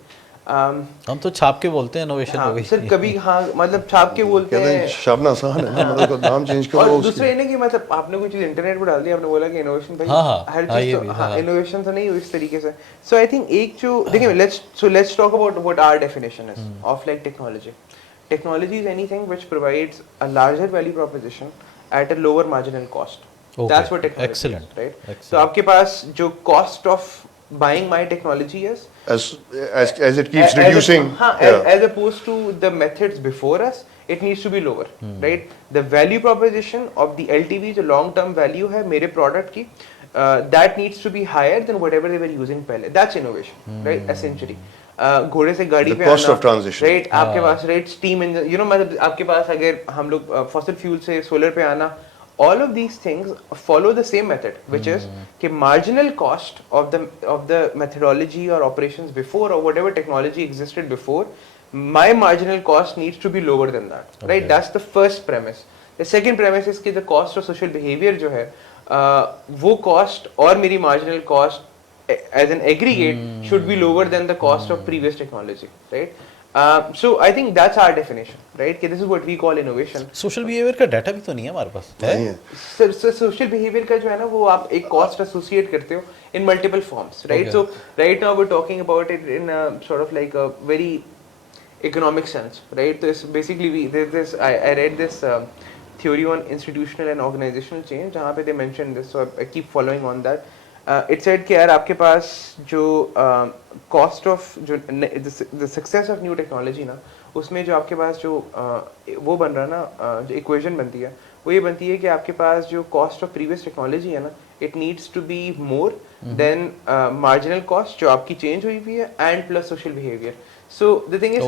हम तो छाप के बोलते हैं इनोवेशन हो गई. सर कभी हाँ मतलब छाप के बोलते हैं, छापना आसान है ना, मतलब नाम चेंज करो. और दूसरा ये ना कि मतलब आपने कोई चीज़ इंटरनेट पर डाल दी, आपने बोला कि इनोवेशन भाई हर चीज़ तो हाँ इनोवेशन तो नहीं हुई इस तरीके से. सो आई थिंक एक जो देखिए let's talk about what our definition is of like technology. Technology is anything which provides a larger value proposition at a lower marginal cost. Okay. That's what technology is, right? Excellent. So आपके पास जो cost of buying my technology is as it keeps reducing, as opposed to the methods before us, it needs to be lower, right? The value proposition of the LTV, जो long term value है मेरे product की, that needs to be higher than whatever they were using पहले. That's innovation, right? Essentially. घोड़े से गाड़ी पे cost of transition, right, आपके पास राइट स्टीम इंजन, मतलब आपके पास अगर हम लोग फॉसिल फ्यूल से सोलर पे आना, all of these things follow the same method, which is कि marginal cost of the methodology or operations before or whatever technology existed before, my marginal cost needs to be lower than that, right? That's the first premise. The second premise is कि the cost of social behavior जो है वो cost और मेरी marginal cost as an aggregate should be lower than the cost of previous technology, right? So I think that's our definition, right? This is what we call innovation. Social behaviour का data भी तो नहीं है हमारे पास. नहीं है. Sir social behaviour का जो है ना वो आप एक कॉस्ट एसोसिएट करते हो in multiple forms, right? So right now we're talking about it in a sort of like a very economic sense, right? So it's basically I read this theory on institutional and organizational change जहाँ पे they mentioned this, so I keep following on that. It said कि यार आपके पास जो cost of जो the success of new technology ना, उसमें जो आपके पास जो वो बन रहा ना, जो equation बनती है वो ये बनती है कि आपके पास जो कॉस्ट ऑफ प्रीवियस टेक्नोलॉजी है ना, it needs to be more than marginal cost जो आपकी चेंज हुई हुई है and plus social behaviour. So the thing is,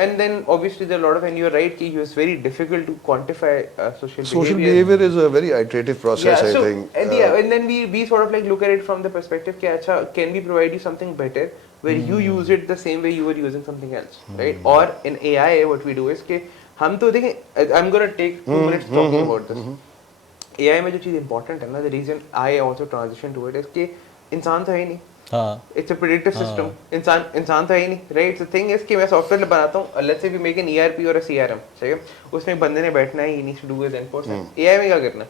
and then obviously there are a lot of, and you're right, it was very difficult to quantify social behavior is a very iterative process. I think. And then we sort of like look at it from the perspective कि अच्छा, can we provide you something better where you use it the same way you were using something else, right? Or in AI what we do is कि हम तो देखें, I'm gonna take 2 minutes talking about this. AI में जो चीज़ important है ना, the reason I also transition to it is कि इंसान तो है ही नहीं. It's a predictive system. इंसान तो है ही नहीं, right? So the thing is कि मैं सॉफ्टवेयर बनाता हूँ, let's say we make an ERP or a CRM, सही है? उसमें एक बंदे ने बैठना है, he needs to do his inputs. AI में क्या करना है?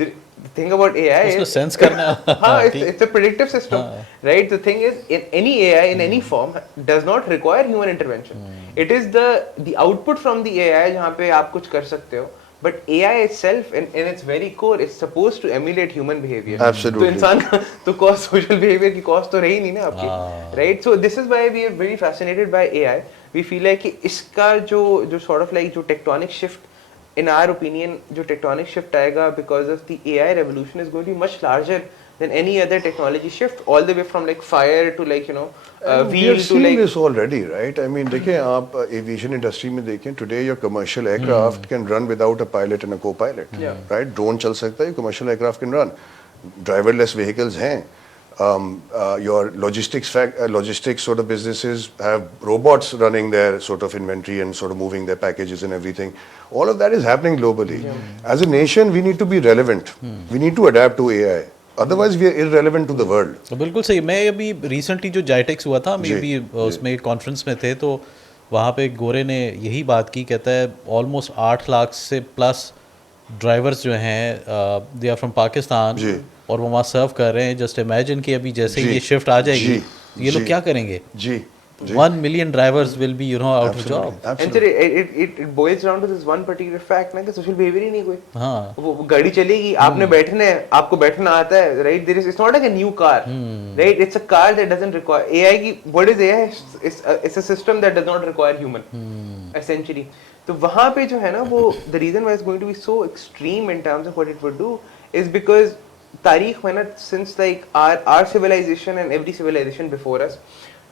The thing about AI is उसको sense करना है. हाँ, it's a predictive system, right? The thing is, in any AI in any form does not require human intervention. It is the output from the AI जहाँ पे आप कुछ कर सकते हो. But AI itself, in its very core, is supposed to emulate human behavior. Absolutely. तो इंसान का तो cost social behavior की cost तो रही नहीं ना आपकी, right? So this is why we are very fascinated by AI. We feel like कि इसका जो sort of like जो tectonic shift, in our opinion, जो tectonic shift आएगा because of the AI revolution is going to be much larger than any other technology shift, all the way from like fire to like wheel to like. This already, right? I mean, देखें आप aviation industry में देखें, today your commercial aircraft can run without a pilot and a co-pilot, right? Drone चल सकता है, commercial aircraft can run. Driverless vehicles हैं. Your logistics sort of businesses have robots running their sort of inventory and sort of moving their packages and everything. All of that is happening globally. As a nation, we need to be relevant. We need to adapt to AI. Otherwise we are irrelevant to the world. बिल्कुल सही. मैं अभी recently जो जाइटेक्स हुआ था, मैं भी उसमें कॉन्फ्रेंस में थे, तो वहाँ पे गोरे ने यही बात की, कहता है ऑलमोस्ट 8 लाख से प्लस ड्राइवर्स जो हैं दे आर फ्रॉम पाकिस्तान और वो वहाँ सर्व कर रहे हैं. जस्ट इमेजिन कि अभी जैसे ये शिफ्ट आ जाएगी, ये लोग क्या करेंगे? 1 million drivers will be out of job. And so it boils down to this one particular fact ना कि social behavior ही नहीं कोई. हाँ. वो गाड़ी चलेगी, आपने बैठना है, आपको बैठना आता है, right? It's not like a new car, right? It's a car that doesn't require AI की. What is AI? It's a system that does not require human, essentially. तो वहाँ पे जो है ना वो the reason why it's going to be so extreme in terms of what it would do is because तारीख में ना since like our civilization and every civilization before us,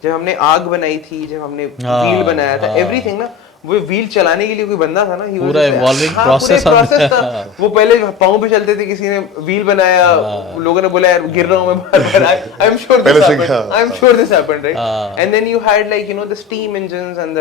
जब हमने आग बनाई थी, जब हमने व्हील बनाया था, एवरीथिंग ना, वो व्हील चलाने के लिए कोई बंदा था ना, पूरा इवॉल्विंग प्रोसेस था. वो पहले पाँव पे चलते थे, किसी ने व्हील बनाया, लोगों ने बोला यार गिर रहा हूँ मैं बार-बार. I am sure this happened, right? And then you had like the steam engines and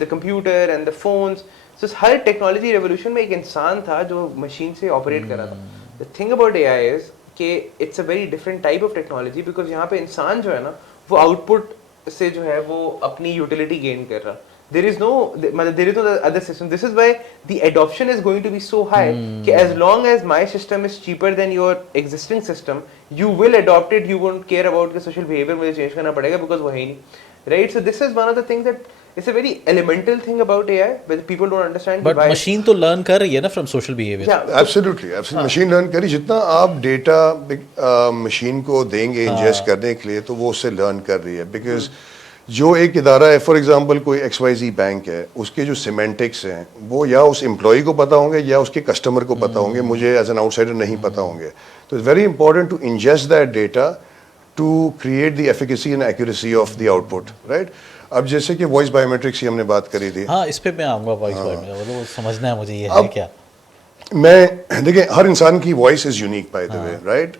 the computer and the phones. So हर टेक्नोलॉजी रेवोल्यूशन में एक इंसान था जो मशीन से ऑपरेट कर रहा था. The thing about AI is कि it's a very different type of technology, because यहाँ पे इंसान जो है ना वो आउटपुट से जो है वो अपनी यूटिलिटी गेन कर रहा. there is no other system. This is why the adoption is going to be so high कि as long as my system is cheaper than your existing system, you will adopt it. You won't care about the social behavior मुझे change करना पड़ेगा because वो है ही नहीं, right? So this is one of the things that it's a very elemental thing about AI, but people don't understand. But machine तो learn कर रही है ना from social behavior. Yeah, absolutely. Machine learn करी, जितना आप data machine को देंगे ingest करने के लिए, तो वो उससे learn कर रही है. Because जो एक इदारा है, फॉर एग्जांपल कोई XYZ बैंक है, उसके जो सिमेंटिक्स हैं वो या उस एम्प्लॉय को पता होंगे या उसके कस्टमर को पता होंगे, मुझे एज एन आउटसाइडर नहीं पता होंगे. तो it's very important to ingest that data to create the efficacy and accuracy of the output, right? अब जैसे कि वॉइस बायोमेट्रिक्स की हमने बात करी थी. हाँ, इस पे मैं आऊँगा. वॉइस बायोमेट्रिक्स वो समझना है मुझे, ये है क्या? मैं देखिए, हर इंसान की voice is unique by the way, right?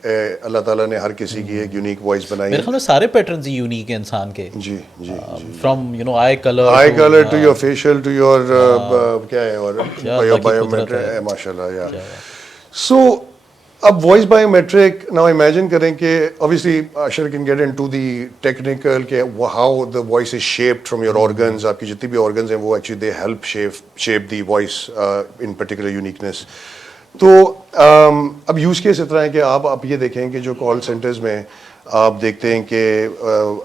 अल्लाह ताला ने हर किसी की एक यूनिक वॉइस बनाई. मेरे ख्याल में सारे पैटर्न्स ही यूनिक है इंसान के. जी जी. From eye colour to your facial to your क्या है, और योर बायोमेट्रिक, माशाल्लाह. या सो अब वॉइस बायोमेट्रिक, नाउ इमेजिन करें कि obviously Ashar can get into the technical के how the voice is shaped from your organs. आपकी जितनी भी ऑर्गन्स हैं वो actually they help shape the voice in particular uniqueness. तो अब यूज़ केस इतना है कि आप ये देखें कि जो कॉल सेंटर्स में आप देखते हैं कि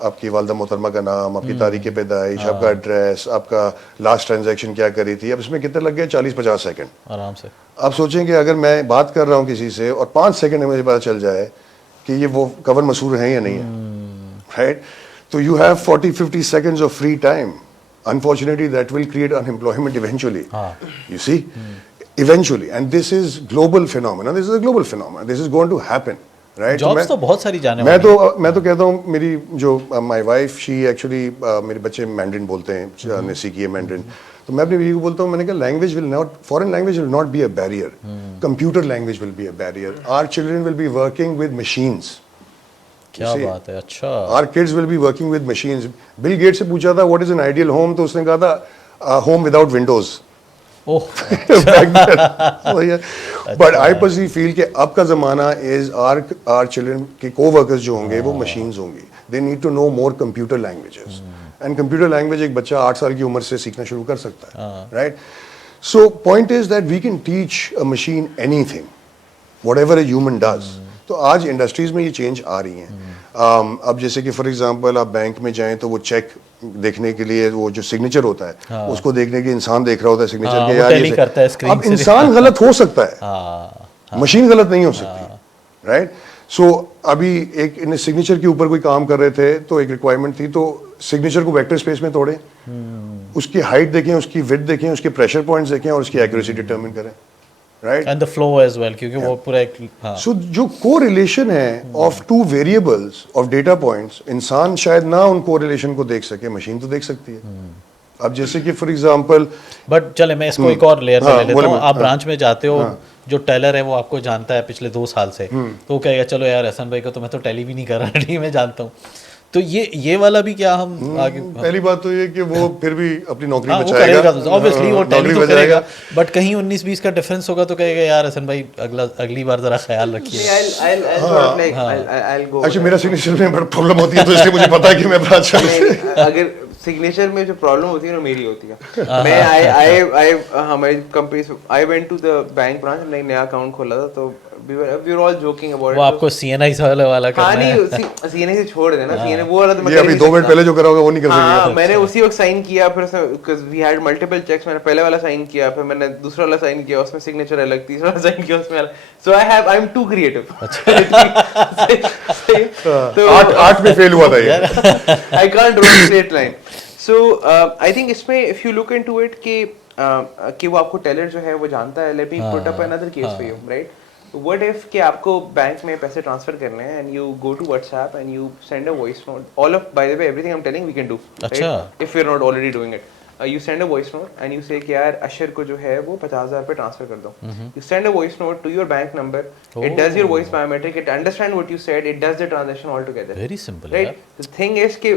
आपकी वालदा मोहतरमा का नाम, आपकी तारीख पैदाइश, आपका एड्रेस, आपका लास्ट ट्रांजैक्शन क्या करी थी, अब इसमें कितने लग गए? 40-50 सेकंड आराम से. आप सोचें कि अगर मैं बात कर रहा हूँ किसी से और 5 सेकंड में मुझे पता चल जाए कि ये वो कवर मसूर हैं या नहीं है, राइट? तो you have 40-50 seconds of free time. Unfortunately, that will create unemployment eventually. You see? eventually, and this is global phenomenon, this is a global phenomenon, this is going to happen, right? Jobs तो बहुत सारी जाने मैं वाली तो कहता हूँ, मेरी जो माय वाइफ, शी एक्चुअली, मेरे बच्चे मैंड्रिन बोलते हैं, ने सीखी है मैंड्रिन, तो मैं अपनी बीवी को बोलता हूँ, मैंने कहा language will not, foreign language will not be a barrier, computer language will be a barrier, our children will be working with machines. क्या बात है. अच्छा, our kids will be working with machines. Bill Gates से पूछा था what is an ideal home, तो उसने कहा था home without Windows. Oh, but I personally feel कि अब का जमाना इज आवर चिल्ड्रन के को-वर्कर्स जो होंगे वो मशीन्स होंगी. They need to know more computer languages, and computer language एक बच्चा 8 साल की उम्र से सीखना शुरू कर सकता है, right? So point is that we can teach a machine anything, whatever a human does. तो आज इंडस्ट्रीज में ये चेंज आ रही हैं. अब जैसे कि फॉर एग्जांपल आप बैंक में जाएं तो वो चेक देखने के लिए वो जो सिग्नेचर होता है, उसको देखने के इंसान देख रहा होता है सिग्नेचर के, यार ये अब इंसान गलत हो सकता है, मशीन गलत नहीं हो सकती, राइट? सो अभी एक इन सिग्नेचर के ऊपर कोई काम कर रहे थे, तो एक रिक्वायरमेंट थी, तो सिग्नेचर को वेक्टर स्पेस में तोड़ें, उसकी हाइट देखें, उसकी विड्थ देखें, उसके प्रेशर पॉइंट्स देखें और उसकी एक्यूरेसी डिटरमिन करें, right? And the flow as well, क्योंकि वो पूरा एक सो जो कोरिलेशन है of two variables of data points, इंसान शायद ना उन कोरिलेशन को देख सके, मशीन तो देख सकती है. अब जैसे कि फॉर एग्जांपल, बट चले मैं इसको एक और लेयर पे ले लेता हूँ. आप ब्रांच में जाते हो, जो टेलर है वो आपको जानता है पिछले 2 साल से, तो वो कहेगा चलो यार एहसन भाई को तो मैं तो टैली भी नहीं कर रहा, नहीं मैं जानता हूँ. तो ये वाला भी क्या हम आगे, पहली बात तो ये कि वो फिर भी अपनी नौकरी वो बचाएगा, करेगा, ऑब्वियसली वो टैली तो करेगा, बट कहीं 19-20 का डिफरेंस होगा तो कहेगा यार हसन भाई अगली बार जरा ख्याल रखिए. अच्छा, मेरा सिग्नेचर में बड़ा प्रॉब्लम होती है, तो इसलिए मुझे पता है कि मैं ब्रांच अगर सिग्नेचर में जो प्रॉब्लम होती है ना मेरी होती है. मैं हमारी company I went to the bank branch, नया अकाउंट खोला था, तो we were all joking about it. वो आपको CNI वाला करना है. नहीं, CNI से छोड़ देना, CNI वो वाला तो मैं अभी 2 मिनट पहले जो करा होगा वो नहीं कर सकेगा. मैंने उसी वक्त साइन किया, फिर because we had multiple checks, मैंने पहले वाला साइन किया, फिर मैंने दूसरा वाला साइन किया, उसमें सिग्नेचर अलग, तीसरा वाला साइन किया उसमें अलग. So I'm too creative. तो 8 में फेल हुआ था ये. I can't draw a straight line. So I think इसमें if you look into it कि वो आपको टेलर जो है वो जानता है. Let me put up another case for you, right? What if कि आपको बैंक में पैसे ट्रांसफर करने हैं, and you go to WhatsApp and you send a voice note. All of, by the way, everything I'm telling we can do. अच्छा. Right? If you're not already doing it, you send a voice note and you say कि यार अशर को जो है वो 50,000 पे transfer कर दो. You send a voice note to your bank number. It does your voice biometric. It understands what you said. It does the transaction altogether. Very simple, right? Yeah. The thing is कि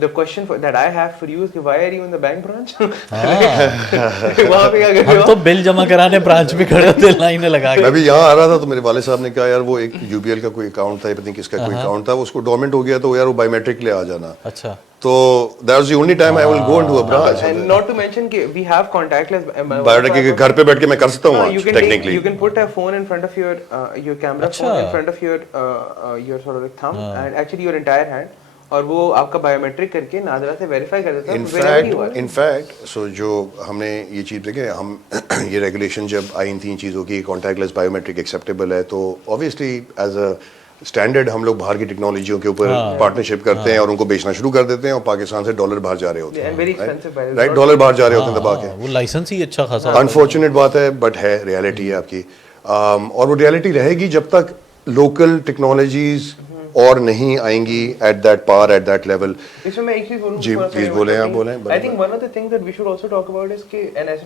the question that I have for you is कि why are you in the bank branch? वहाँ पे क्या कर रहे हो? हम तो बिल जमा कराने ब्रांच में खड़े होते लाइन लगा के. मैं भी यहाँ आ रहा था तो मेरे वाले साहब ने कहा यार वो एक UBL का कोई अकाउंट था, पता नहीं किसका कोई अकाउंट था, उसको डोरमेंट हो गया, तो यार वो बायोमेट्रिक ले आ जाना. अच्छा. तो that was the only time I will go into a branch. And not to mention कि we have contactless. बायोमेट्रिक के घर पे बैठ के मैं कर सकता हूँ technically. You can put a phone in front of your camera phone in front of your sort of like thumb and actually your entire hand. और वो आपका बायोमेट्रिक करके नादरा से वेरीफाई कर देता है. इनफैक्ट सो जो हमने ये चीज़ देखे, हम ये रेगुलेशन जब आई थी इन चीज़ों की कॉन्टैक्टलेस बायोमेट्रिक एक्सेप्टेबल है, तो ऑब्वियसली एज अ स्टैंडर्ड हम लोग बाहर की टेक्नोलॉजियों के ऊपर पार्टनरशिप करते हैं और उनको बेचना शुरू कर देते हैं, और पाकिस्तान से डॉलर बाहर जा रहे होते हैं, राइट? डॉलर बाहर जा रहे होते हैं दबा के. वो लाइसेंस ही अच्छा खासा. अनफॉर्चुनेट बात है, बट है, रियलिटी है आपकी. और वो रियलिटी रहेगी जब तक लोकल टेक्नोलॉजीज और नहीं आएंगी at that power, at that level. इसमें मैं एक चीज बोलूं, जी प्लीज बोलें, आप बोलें. I think one of the things that we should also talk about is कि and as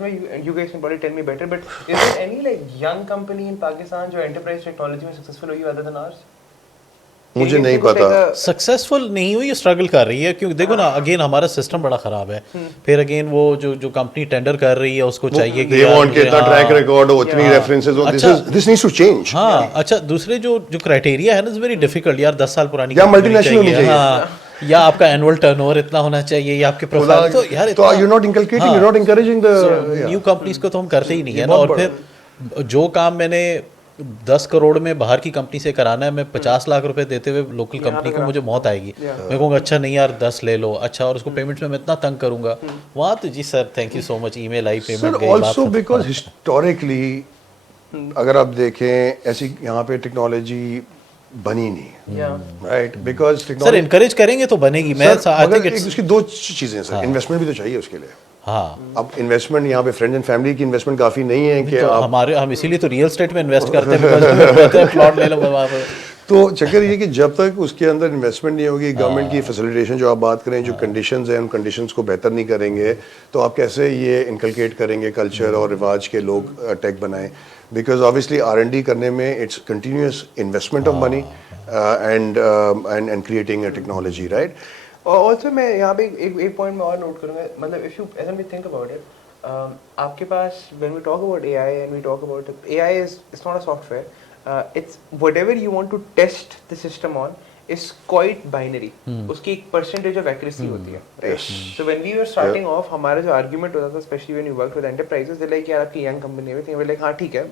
you guys can probably tell me better, but is there any like young company in Pakistan जो enterprise technology में successful हुई other than ours? मुझे नहीं पता. Successful नहीं हुई, struggle कर रही है, क्योंकि देखो ना, अगेन हमारा सिस्टम बड़ा खराब है. फिर अगेन वो जो कंपनी टेंडर कर रही है उसको चाहिए कि इतना ट्रैक रिकॉर्ड हो, इतनी रेफरेंसेस हो. This needs to change. हाँ, अच्छा. दूसरे जो क्राइटेरिया है ना, इट्स वेरी डिफिकल्ट यार. 10 साल पुरानी या मल्टीनेशनल होनी चाहिए. हाँ, या आपका एनुअल टर्नओवर इतना होना चाहिए, या आपके प्रोफाइल. तो यार तो you not inculcating, you not encouraging the new companies को, तो हम करते ही नहीं है ना. और फिर जो काम मैंने 10 करोड़ में बाहर की कंपनी से कराना है, मैं 50 लाख रुपए देते हुए लोकल कंपनी को मुझे मौत आएगी. मैं कहूँगा अच्छा नहीं यार 10 ले लो. अच्छा, और उसको पेमेंट्स में मैं इतना तंग करूंगा वहाँ. तो जी sir thank you so much, email आई, पेमेंट गई. ऑल्सो बिकॉज हिस्टोरिकली अगर आप देखें ऐसी यहाँ पे टेक्नोलॉजी बनी नहीं, राइट? बिकॉज सर इनकरेज करेंगे तो बनेगी. मैं उसकी 2 चीजें सर, इन्वेस्टमेंट भी तो चाहिए उसके लिए. हाँ अब इन्वेस्टमेंट यहाँ पे फ्रेंड्स एंड फैमिली की इन्वेस्टमेंट काफ़ी नहीं है कि तो आप हम इसीलिए तो रियल एस्टेट में इन्वेस्ट करते हैं because हमें कहते हैं प्लॉट ले लो वहाँ पे। तो चक्कर ये कि जब तक उसके अंदर इन्वेस्टमेंट नहीं होगी, गवर्नमेंट की फैसिलिटेशन जो आप बात करें, जो कंडीशंस हैं उन कंडीशंस को बेहतर नहीं करेंगे, तो आप कैसे ये इनकलकेट करेंगे कल्चर और रिवाज के लोग टेक बनाएं? बिकॉज ऑब्वियसली R&D करने में it's continuous investment of money and creating a technology, right? और ऑल्सो मैं यहाँ पे एक पॉइंट में और नोट करूँगा, मतलब if you as we think about it, आपके पास when we talk about AI and we talk about AI is it's not a software, it's whatever you want to test the system on is quite binary. उसकी एक percentage of accuracy होती है, right? So when we were starting off, हमारा जो argument होता था, especially when we worked with enterprises, they're like यार आपकी young company है, we're like हाँ ठीक है,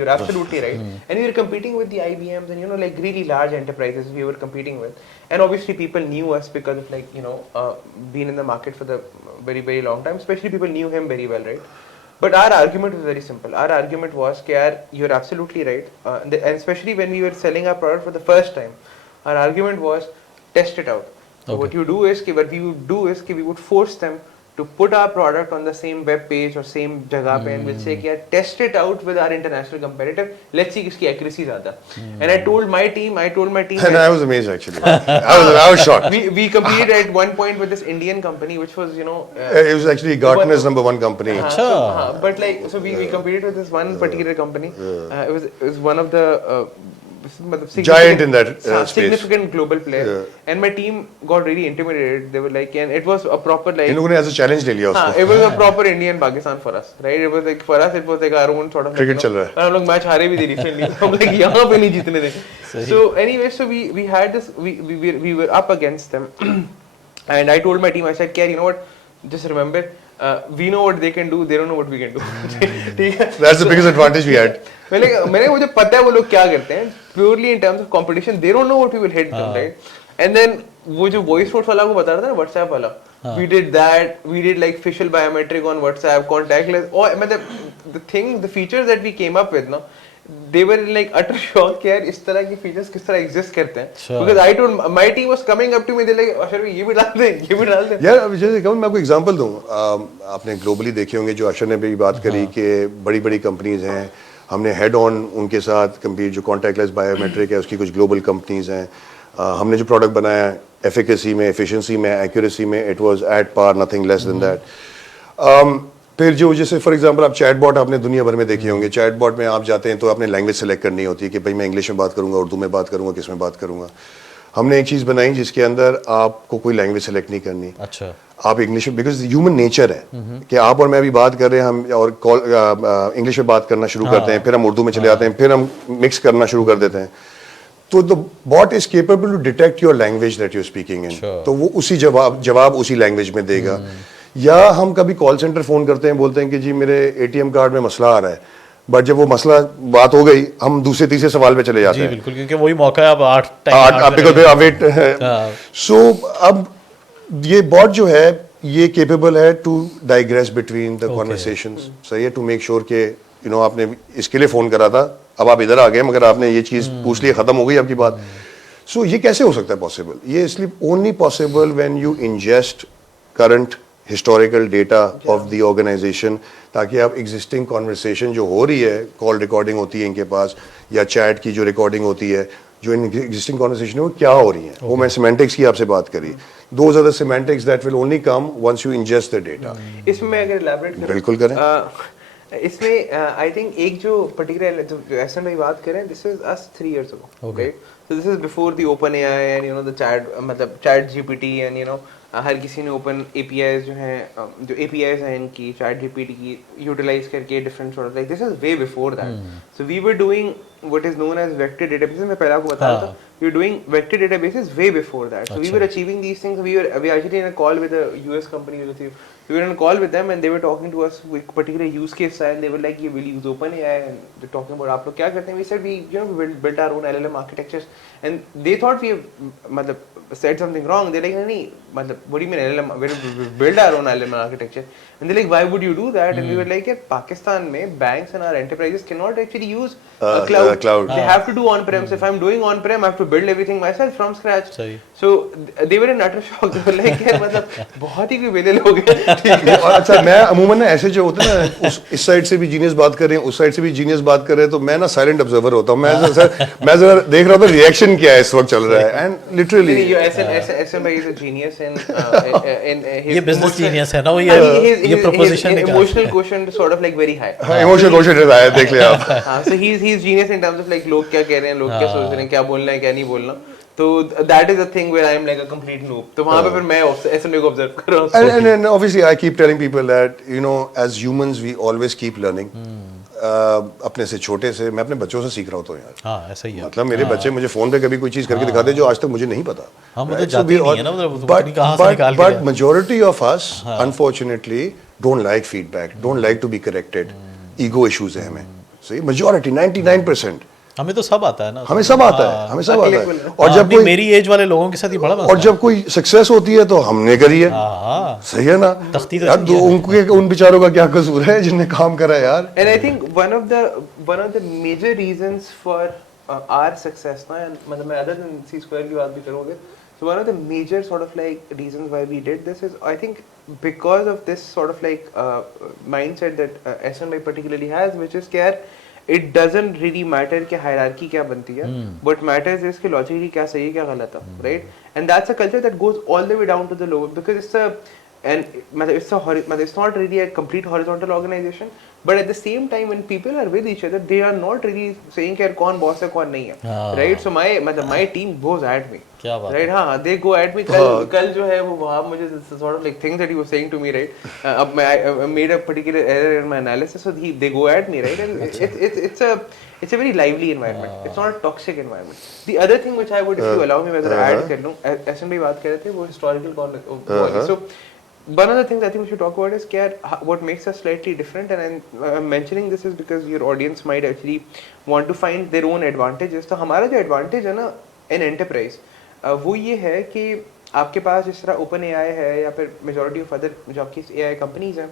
you're absolutely right, and we were competing with the IBMs and you know like really large enterprises we were competing with, and obviously people knew us because of like you know being in the market for the very long time, especially people knew him very well, right? But our argument was very simple. Our argument was that you're absolutely right, and especially when we were selling our product for the first time, our argument was test it out. So what you do is what we would do is we would force them to put our product on the same web page or same jagah pe, and we'll say कि यार test it out with our international competitor. Let's see किसकी accuracy ज़्यादा. And I told my team. And I was amazed actually. I was shocked. We competed at one point with this Indian company, which was you know. It was actually Gartner's #1 company. But like so we competed with this one particular company. It was one of the. Giant in that space. Significant global player, and my team got really intimidated. They were like, and it was a proper like. इन लोगों ने as a challenge ले लिया उसको. It was a proper Indian Pakistan for us, right? It was like for us, it was like our own sort of. Cricket चल रहा है. और हम लोग मैच हारे भी थे recently. हम like यहाँ पे नहीं जीतने थे. So anyway, so we had this. We were up against them, and I told my team, I said, you know what? Just remember. We know what they can do. They don't know what we can do. ठीक है? That's the biggest advantage we had. मैंने मुझे पता है वो लोग क्या करते हैं. Purely in terms of competition, they don't know what we will hit them, right? And then वो जो voice notes वाला को बता रहा था ना WhatsApp वाला, we did that. We did like facial biometric on WhatsApp, contactless. और मतलब the features that we came up with, no, they were like utter shock कि यार इस तरह की features किस तरह exist करते हैं. Because I told my team was coming up to me, they like अशर ये भी डाल दें, ये भी डाल दें. यार अब जैसे कहूँ मैं आपको एग्जांपल दूँ, आपने ग्लोबली देखे होंगे जो अशर ने भी बात करी कि बड़ी कंपनीज हैं, हमने हेड ऑन उनके साथ कम्पीट, जो कॉन्टैक्टलेस बायोमेट्रिक है उसकी कुछ ग्लोबल कंपनीज हैं, हमने जो प्रोडक्ट बनाया एफिकेसी में, एफिशिएंसी में, एक्यूरेसी में, it was at par, nothing less than that. फिर जो जैसे फॉर एग्जांपल आप चैटबॉट आपने दुनिया भर में देखे होंगे, चैटबॉट में आप जाते हैं तो आपने लैंग्वेज सेलेक्ट करनी होती है कि भाई मैं इंग्लिश में बात करूंगा, उर्दू में बात करूंगा, किस में बात करूंगा. हमने एक चीज़ बनाई जिसके अंदर आपको कोई लैंग्वेज सेलेक्ट नहीं करनी. अच्छा. आप इंग्लिश में, बिकॉज ह्यूमन नेचर है कि आप और मैं अभी बात कर रहे हैं, हम और कॉल इंग्लिश में बात करना शुरू करते हैं, फिर हम उर्दू में चले जाते हैं, फिर हम मिक्स करना शुरू कर देते हैं. तो the bot is capable to detect your language that you speaking in. तो वो उसी जवाब उसी लैंग्वेज में देगा. या हम कभी कॉल सेंटर फोन करते हैं, बोलते हैं कि जी मेरे ATM कार्ड में मसला आ रहा है, बट जब वो मसला बात हो गई हम दूसरे तीसरे सवाल पे चले जाते हैं. बिल्कुल, क्योंकि वही मौका है. अब 8 सो अब ये बॉट जो है ये केपेबल है to digress between the conversations. सही है, टू मेक श्योर के यू नो आपने इसके लिए फोन करा था, अब आप इधर आ गए मगर आपने ये चीज पूछ ली, खत्म हो गई आपकी बात. सो ये कैसे हो सकता है पॉसिबल? ये इसलिए only possible when you ingest current historical data of the organisation, ताकि आप एग्जिस्टिंग कॉन्वर्सेशन जो हो रही है, कॉल रिकॉर्डिंग होती है इनके पास, या चैट की जो रिकॉर्डिंग होती है, जो इन एग्जिस्टिंग कॉन्वर्सेशन है वो क्या हो रही है. वो मैं सिमेंटिक्स की आपसे बात करी. Those are the semantics that will only come once you ingest the data. इसमें मैं अगर एलैबोरेट करूं, बिल्कुल करें. इसमें आई थिंक एक जो पर्टिकुलर जो एहसान भाई बात करें, this is us 3 years ago, राइट? So this is before the open AI and you know the chat, मतलब chat GPT and you know हर किसी ने ओपन APIs जो हैं, जो APIs हैं इनकी चैट GPT की यूटिलाइज करके different sort of like this is way before that. So we were doing what is known as vector databases. मैं पहले आपको बता रहा था, we were doing vector databases way before that. So we were achieving these things. We actually in a call with a US company. We were on a call with them and they were talking to us with particular use case and they were like, "You will use OpenAI," and they're talking about आप लोग क्या करते हैं? We said we built our own LLM architectures, and they thought we मतलब said something wrong. They're like, नहीं मतलब what do you mean LLM? We built our own LLM architecture, and they're like, why would you do that? And we were like, Pakistan में banks and our enterprises cannot actually use a cloud cloud. They have to do on-prem. So if I'm doing on-prem, I have to build everything myself from scratch. सही. So they were in utter shock. They were like, यार मतलब बहुत ही कोई बेले लोग हैं. ठीक है. और अच्छा मैं अमूमन ना ऐसे जो होते हैं ना इस साइड से भी जीनियस बात कर रहे हैं उस साइड से भी जीनियस बात कर रहे हैं तो मैं ना साइलेंट ऑब्जर्वर होता हूँ मैं जरा देख रहा था रिएक्शन क्या है इस वक्त चल रहा है and literally Ahsan bhai is a genius in his ये business genius है ना वो ये proposition his emotional quotient sort of like very high. Emotional quotient है देख लिया आप. हाँ, so he's genius in terms of like लोग क्या कह रहे हैं, लोग क्या सोच रहे हैं, क्या बोलना है, क्या नहीं बोलना. तो that is a thing where I am like a complete noob. तो वहाँ पे फिर मैं ऐसे को observe कर रहा हूँ. And obviously I keep telling people that you know as humans we always keep learning. अपने से छोटे से मैं अपने बच्चों से सीख रहा होता हूँ यार. हाँ ऐसा ही है. मतलब मेरे बच्चे मुझे फोन पे कभी कोई चीज करके दिखाते हैं जो आज तक मुझे नहीं पता. हाँ मुझे जाती नहीं है ना मतलब कहाँ से निकाल के. But majority of us unfortunately don't like feedback, don't like to be corrected. Ego issues है हमें. सही majority 99%. हमें तो सब आता है ना. हमें सब आता है. हमें सब आता है. और जब कोई मेरी एज वाले लोगों के साथ ही बड़ा मसला. और जब कोई सक्सेस होती है तो हमने करी है. सही है ना. यार उनके उन बेचारों का क्या कसूर है जिनने काम करा है यार. And I think one of the major reasons for our success ना, मतलब मैं other than CSquare की बात भी करूँगा. So one of the major sort of like reasons why we did this is I think because of this sort of like mindset that Ahsan bhai particularly has, which is कि यार it doesn't really matter कि hierarchy क्या बनती है, what matters is कि logically क्या सही है क्या गलत है, right? And that's a culture that goes all the way down to the lower because it's not really a complete horizontal organization, but at the same time when people are with each other they are not really saying कि कौन boss है कौन नहीं है, right? So my team goes at me, right? हाँ they go at me. कल जो है वो वहाँ मुझे sort of like things that he was saying to me, right? अब I made a particular error in my analysis, so they go at me, right? And it's a very lively environment. It's not a toxic environment. The other thing which I would, if you allow me, whether add कर लूँ, Ahsan bhai बात कर रहे थे वो historical so one of the things I think we should talk about is what makes us slightly different, and I'm mentioning this is because your audience might actually want to find their own advantages. तो हमारा जो advantage है ना in enterprise वो ये है कि आपके पास जिस तरह OpenAI है या फिर majority of other जो आपकी AI companies हैं,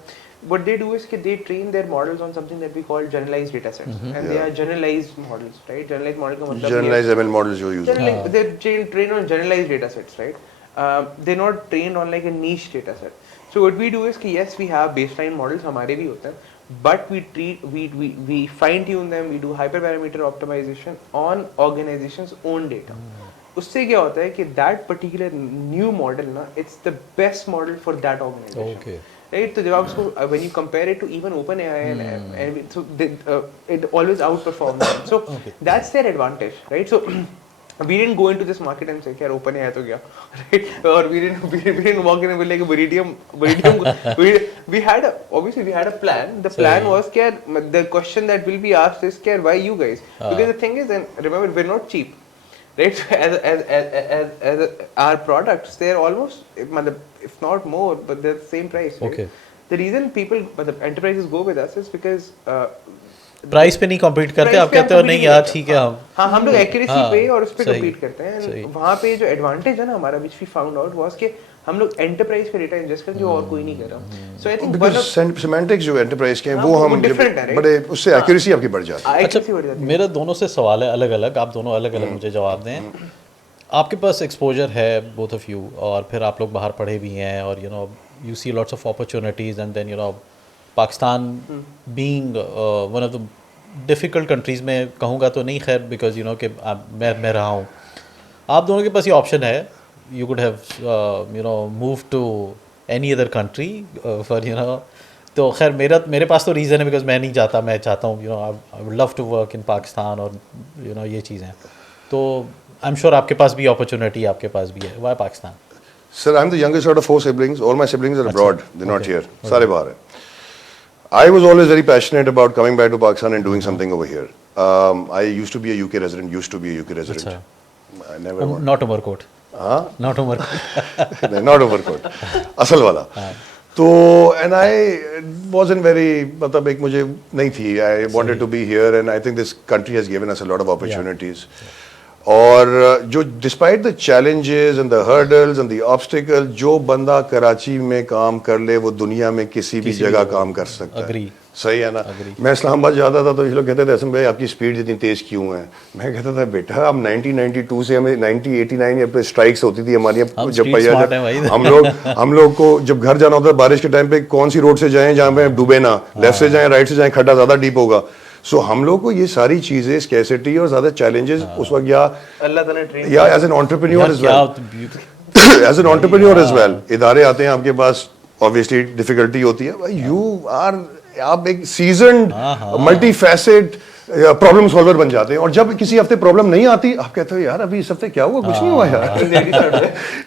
what they do is कि they train their models on something that we call generalized data sets, and they are generalized models, right? Generalized model का मतलब generalized ML models जो use they train on generalized data sets, right? They're not trained on like a niche data set. So what we do is कि yes we have baseline models हमारे भी होते हैं, but we fine tune them, we do hyperparameter optimization on organizations own data. उससे क्या होता है कि that particular new model ना it's the best model for that organization. Okay. Right? तो जब आप उसको when you compare it to even OpenAI and so it always outperforms them. So that's their advantage, right? So we didn't go into this market and say यार OpenAI तो क्या, right? Or we didn't walk in and be like Viridium. We had a plan. The plan was कि the question that will be asked is कि why you guys? Because the thing is, and remember we're not cheap, right? So as our products, they're almost if not more, but they're the same price. Right? Okay. The reason people, the enterprises go with us is because price पे नहीं compete करते. आप कहते हो नहीं यार ठीक है हम लोग एक्यूरेसी पे और उस पे कम्पीट करते हैं. वहाँ पे जो एडवांटेज है ना हमारा which we found out was कि हम लोग एंटरप्राइज पे डेटा इंजेस्ट करते हैं और कोई नहीं कर रहा. सो आई थिंक बिकॉज़ सेमेंटिक्स जो एंटरप्राइज के हैं वो हम बड़े उससे एक्यूरेसी आपकी बढ़ जाती है. अच्छा मेरा दोनों से सवाल है अलग अलग, आप दोनों अलग अलग मुझे जवाब दें. आपके पास एक्सपोजर है बोथ ऑफ यू और फिर आप लोग बाहर पढ़े भी हैं और you know you see lots of opportunities and then you know Pakistan being one of the difficult countries में कहूँगा तो नहीं खैर बिकॉज यू नो कि मैं रहा हूँ. आप दोनों के पास ये ऑप्शन है, you could have you know move to any other country for you know. तो खैर मेरे पास तो रीज़न है बिकॉज मैं नहीं चाहता, मैं चाहता हूँ you know I would love to work in Pakistan और यू नो ये चीज़ें. तो आई एम श्योर आपके पास भी अपॉर्चुनिटी आपके पास भी है. Why Pakistan? Sir, I'm the youngest out of 4 siblings. All my siblings are abroad. They're not here. सारे बाहर हैं. I was always very passionate about coming back to Pakistan and doing something over here. I used to be a UK resident. I never. Not Umarkot. हाँ? Not Umarkot. Not Umarkot. असल वाला. तो and I wasn't very मतलब एक मुझे नहीं थी. I wanted to be here and I think this country has given us a lot of opportunities. और जो despite the challenges and the hurdles and the obstacle, जो बंदा कराची में काम कर ले वो दुनिया में किसी भी जगह काम कर सकता है। सही है ना? मैं इस्लामाबाद जाता था तो ये लोग कहते थे असम भाई आपकी स्पीड इतनी तेज क्यों है? मैं कहता था बेटा हम 1992 से हमें 1989 पे स्ट्राइक्स होती थी हमारी, जब पहिया हम लोग को जब घर जाना होता था बारिश के टाइम पे, कौन सी रोड से जाएं जहाँ पे डूबे ना, लेफ्ट से जाएं राइट से जाएं, खड्डा ज्यादा डीप होगा। सो हम लोग को ये सारी चीजें स्कैर्सिटी और ज्यादा चैलेंजेस उस वक्त, या अल्लाह ताला ट्रेन, या as an entrepreneur as well, as an entrepreneur as well, इदारे आते हैं आपके पास, ऑब्वियसली डिफिकल्टी होती है भाई, यू आर, आप एक seasoned multi facet problem solver बन जाते हैं। और जब किसी हफ्ते प्रॉब्लम नहीं आती आप कहते हो यार अभी इस हफ्ते क्या हुआ, कुछ नहीं हुआ यार,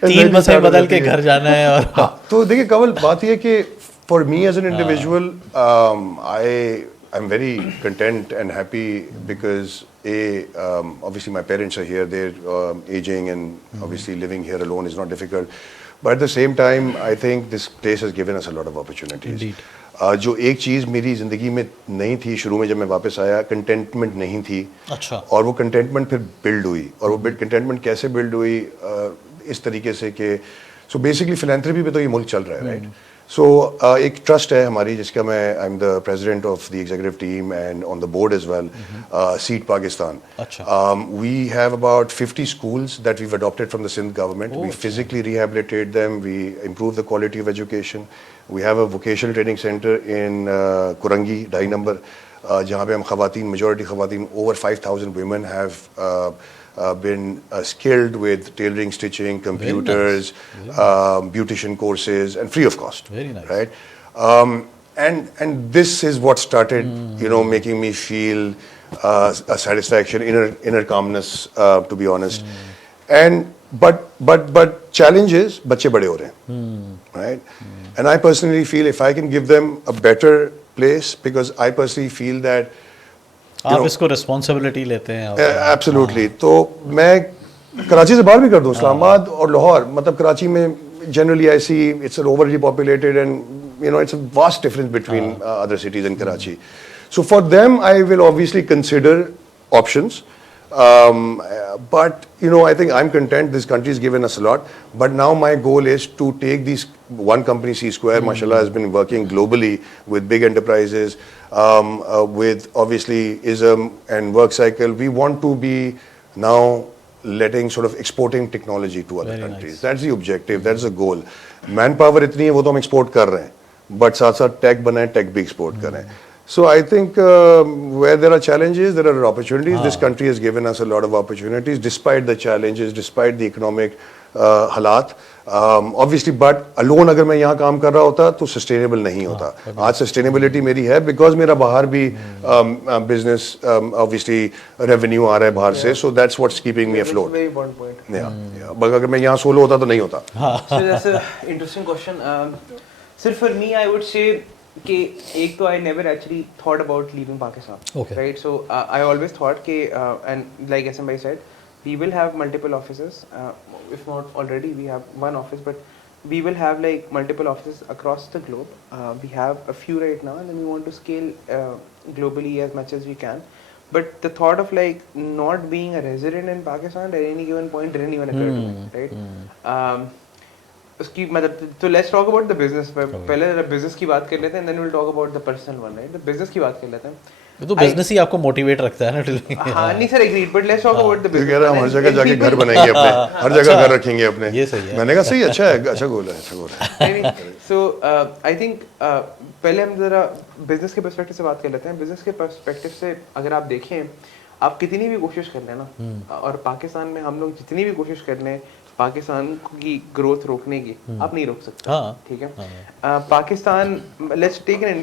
3 बसें बदल के घर जाना है। और तो देखिए कंवल, बात यह कि for me as an individual I'm very content and happy because obviously my parents are here, they're aging, and obviously living here alone is not difficult. But at the same time, I think this place has given us a lot of opportunities. Indeed. जो एक चीज़ मेरी ज़िंदगी में नहीं थी शुरू में, जब मैं वापस आया, कंटेंटमेंट नहीं थी। अच्छा। और वो कंटेंटमेंट फिर बिल्ड हुई, और वो कंटेंटमेंट कैसे बिल्ड हुई, इस तरीके से कि सो बेसिकली फिलैंथ्रोपी पे तो ये मुल्क चल रहा है, राइट? सो एक ट्रस्ट है हमारी जिसका मैं I am the president of the executive team and on the board as well, seat Pakistan. We have about 50 schools that we've adopted from the Sindh government. We physically rehabilitate them, we improve the quality of education. We have a vocational training center in Kurangi, 2 number, जहाँ पे हम खवातीन, majority खवातीन, over 5,000 women have been skilled with tailoring, stitching, computers, beautician courses, and free of cost. Very nice. Right? And this is what started, making me feel a satisfaction, inner calmness, to be honest. And but challenges, बच्चे बड़े हो रहे हैं, right? And I personally feel if I can give them a better place, because I personally feel that आप इसको responsibility लेते हैं। Absolutely. तो मैं कराची से बाहर भी कर दूं, इस्लामाबाद और लाहौर, मतलब कराची में generally I see it's overly populated and it's a vast difference between other cities in Karachi. So for them I will obviously consider options, but I think I'm content. This country has given us a lot, but now my goal is to take these one company, CSquare, mashallah, has been working globally with big enterprises, with obviously ISM and WorkCycle. We want to be now letting sort of exporting technology to other countries. Nice. That's the objective. That's the goal. Manpower इतनी है वो तो हम export कर रहे हैं, but साथ साथ tech बनाए, tech भी export कर रहे हैं. So I think where there are challenges, there are opportunities. This country has given us a lot of opportunities, despite the challenges, despite the economic हालात. Obviously, but alone अगर मैं यहाँ काम कर रहा होता तो sustainable नहीं होता. आज sustainability मेरी है because मेरा बाहर भी business, obviously revenue आ रहा है बाहर से, so that's what's keeping me afloat. Very important point. Yeah. but अगर मैं यहाँ solo होता तो नहीं होता. So that's a interesting question. Sir, for me, I would say कि एक तो I never actually thought about leaving Pakistan. Okay. Right. So I always thought कि and like Ahsan bhai said, we will have multiple offices. If not already, we have one office, but we will have like multiple offices across the globe. We have a few right now, and then we want to scale globally as much as we can. But the thought of like not being a resident in Pakistan at any given point didn't even occur to me. Right. उसकी मतलब तो let's talk about the business. पहले business की बात कर लेते हैं, then will talk about the personal one, right? The business की बात कर लेते हैं। तो बिजनेस ही आपको मोटिवेट रखता है ना। हाँ नहीं sir, agreed, but let's talk about the business. कह रहा हूं हर जगह जाके घर बनाएंगे अपने, हर जगह घर रखेंगे अपने। ये सही है। मैंने कहा सही, अच्छा है, अच्छा गोल है, अच्छा गोल है। सो आई थिंक पहले हम जरा बिजनेस के पर्सपेक्टिव से बात कर लेते हैं। बिजनेस के पर्सपेक्टिव से अगर आप देखें, आप कितनी भी कोशिश कर लें ना, और पाकिस्तान में हम लोग जितनी भी कोशिश कर लें पाकिस्तान की ग्रोथ रोकने की, आप नहीं रोक सकते। ठीक है। Pakistan, let's take an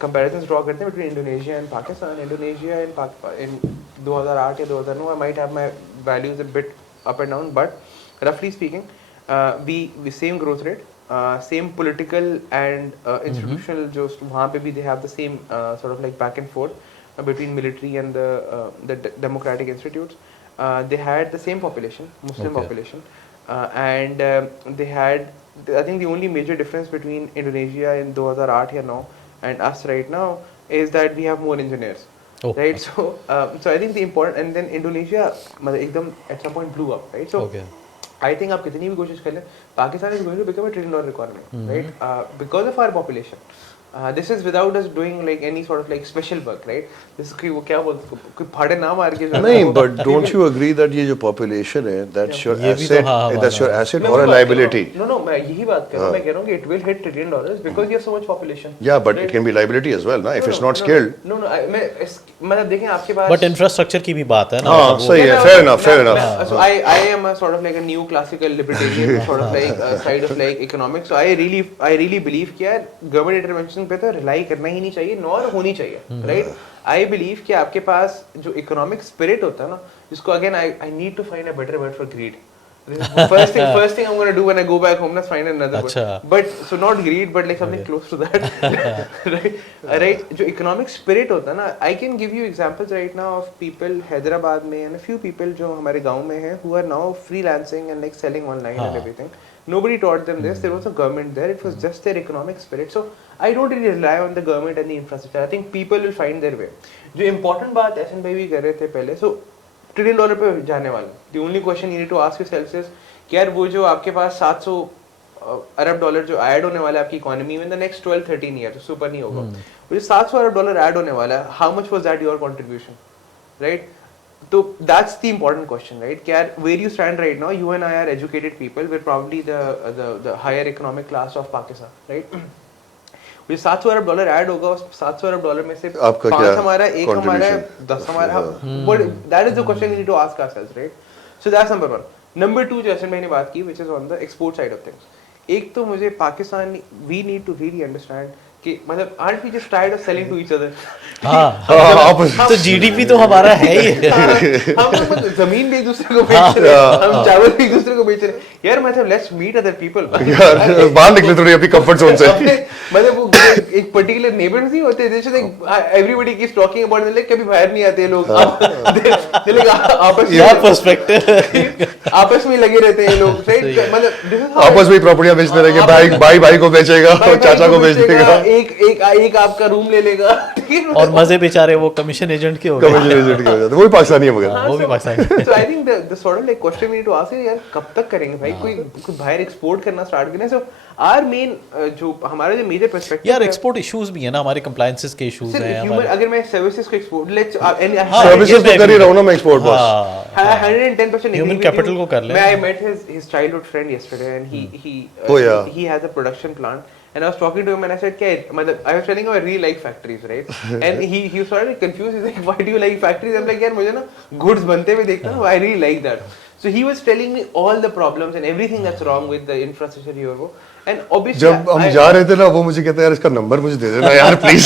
comparison draw करते हैं between Indonesia and Pakistan. Indonesia in 2008 या 2009, I might have my values a bit up and down, but रफली speaking we same growth rate, same political and institutional, जो वहाँ पे भी they have the same sort of like back and forth between military and the democratic institutes. They had the same population, Muslim population, and they had, I think the only major difference between Indonesia in 2008 here now and us right now is that we have more engineers. Oh, right? So I think the important, and then Indonesia मतलब एकदम at some point blew up, right? So Okay. I think आप कितनी भी कोशिश कर लें, Pakistan is going to become a $1 trillion economy, right? Because of our population. This is without us doing like any sort of like special work, right? This is वो क्या बोलते हैं, कोई फाड़े ना मार के जो है ना, नहीं, वो but don't people- you agree that ये जो population है, that's your ये भी तो asset, हाँ, that's your asset मैं or a वही बात कर रहा हूँ। liability? No, मैं यही बात कर रहा हूँ, मैं कह रहा हूँ कि it will hit $1 trillion because you have so much population. Yeah, but right? it can be liability as well, ना? If No, it's no, not no, skilled. No, मतलब देखें आपके पास बट इंफ्रास्ट्रक्चर की भी बात है ना, हाँ, मतलब वो- सही है, fair enough, fair enough. So I am a sort of like a new classical libertarian sort of like side of like economics. So I really believe कि यार government intervention पे तो rely करना ही नहीं चाहिए, nor होनी चाहिए, right? I believe कि आपके पास जो economic spirit होता है ना, जिसको again I need to find a better word for greed. First thing I'm going to do when I go back home is find another word. अच्छा. But so not greed, but like something close to that, right? Right? जो economic spirit होता है ना, I can give you examples right now of people Hyderabad में and a few people जो हमारे गांव में हैं who are now freelancing and like selling online and everything. Nobody taught them this. There was a government there. It was just their economic spirit. So I don't really rely on the government and the infrastructure. I think people will find their way. जो important बात एहसन भाई भी कर रहे थे पहले. So $1 trillion पे जाने वाला. The only question you need to ask yourself is कि यार वो जो आपके पास 700 अरब डॉलर जो ऐड होने वाला है आपकी इकोनॉमी में इन द नेक्स्ट 12-13 ईयर, उससे ऊपर नहीं होगा. वो जो 700 अरब डॉलर ऐड होने वाला है, how much was that your contribution, right? So that's the important question, right? Kya, where you stand right now, you and I are educated people. We're probably the higher economic class of Pakistan, right? वो $700 अरब add होगा, उस $700 अरब में से आपका 5 क्या हमारा, 1 हमारा, contribution? 10 हमारा. But that is the question we need to ask ourselves, right? So that's number 1. Number 2 जो अहसन भाई ने बात की, which is on the export side of things. एक तो मुझे Pakistan, we need to really understand कि मतलब aren't we just tired of selling to each other? हाँ, तो जीडीपी तो हमारा है ही. हम लोग मतलब जमीन भी एक दूसरे को बेच रहे हैं, हम चावल भी एक दूसरे को बेच रहे हैं. यार मतलब लेट्स मीट अदर पीपल. यार बाहर निकले थोड़ी अपनी कंफर्ट जोन से. मतलब वो एक पर्टिकुलर नेबर्स नहीं होते, जैसे like everybody keeps talking about like कभी बाहर नहीं आते लोग, आपस में यार पर्सपेक्टिव आपस में लगे रहते हैं लोग, राइट? मतलब आपस में प्रॉपर्टियां बेचने रहेंगे, भाई को बेचेगा और चाचा को बेच देगा, एक आपका रूम ले लेगा, और मजे बेचारे वो कमीशन एजेंट के हो गए. कमीशन एजेंट के हो जाते, वो भी पाकिस्तानी है मगर. वो भी Pakistani. So I think the sort of like question we need to ask is यार कब तक करेंगे भाई, कोई बाहर एक्सपोर्ट करना स्टार्ट करें. So our main जो हमारा जो मेजर पर्सपेक्टिव यार एक्सपोर्ट इश्यूज भी है ना, हमारे कंप्लायंसेस के इश्यूज हैं हमारे. अगर मैं सर्विसेज को एक्सपोर्ट लेट्स सर्विसेज तो कर ही रहा हूं ना मैं एक्सपोर्ट बस. 110% Human capital को कर ले. I met his childhood friend yesterday and Oh, yeah. he has a production plant and I was talking to him and I said क्या मतलब I was telling him I really like factories, right? And he was sort of confused. He's like, why do you like factories? I'm like यार मुझे ना goods बनते हुए देखना, I really like that. So he was telling me all the problems and everything that's wrong with the infrastructure here वो. And obviously जब हम जा रहे थे ना, वो मुझे कहता है यार इसका नंबर मुझे दे देना यार प्लीज.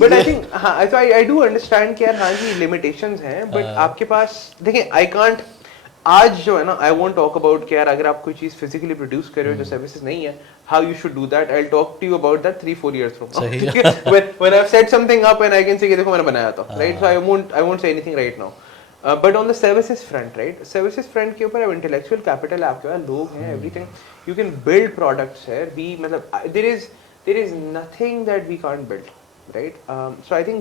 But I think हाँ, so I do understand कि यार हाँ जी limitations हैं, but आपके पास देखें I can't आज जो है ना I won't talk about कि यार अगर आप कोई चीज़ physically produce कर रहे हो जो services नहीं है, how you should do that. I'll talk to you about that 3-4 years from now. सही ठीक है? When I've set something up and I can say कि देखो मैंने बनाया था, right? So I won't say anything right now. But on the services front, right? Services front के ऊपर अब intellectual capital आपके पास लोग हैं, everything. You can build products here. मतलब there is nothing that we can't build, right? So I think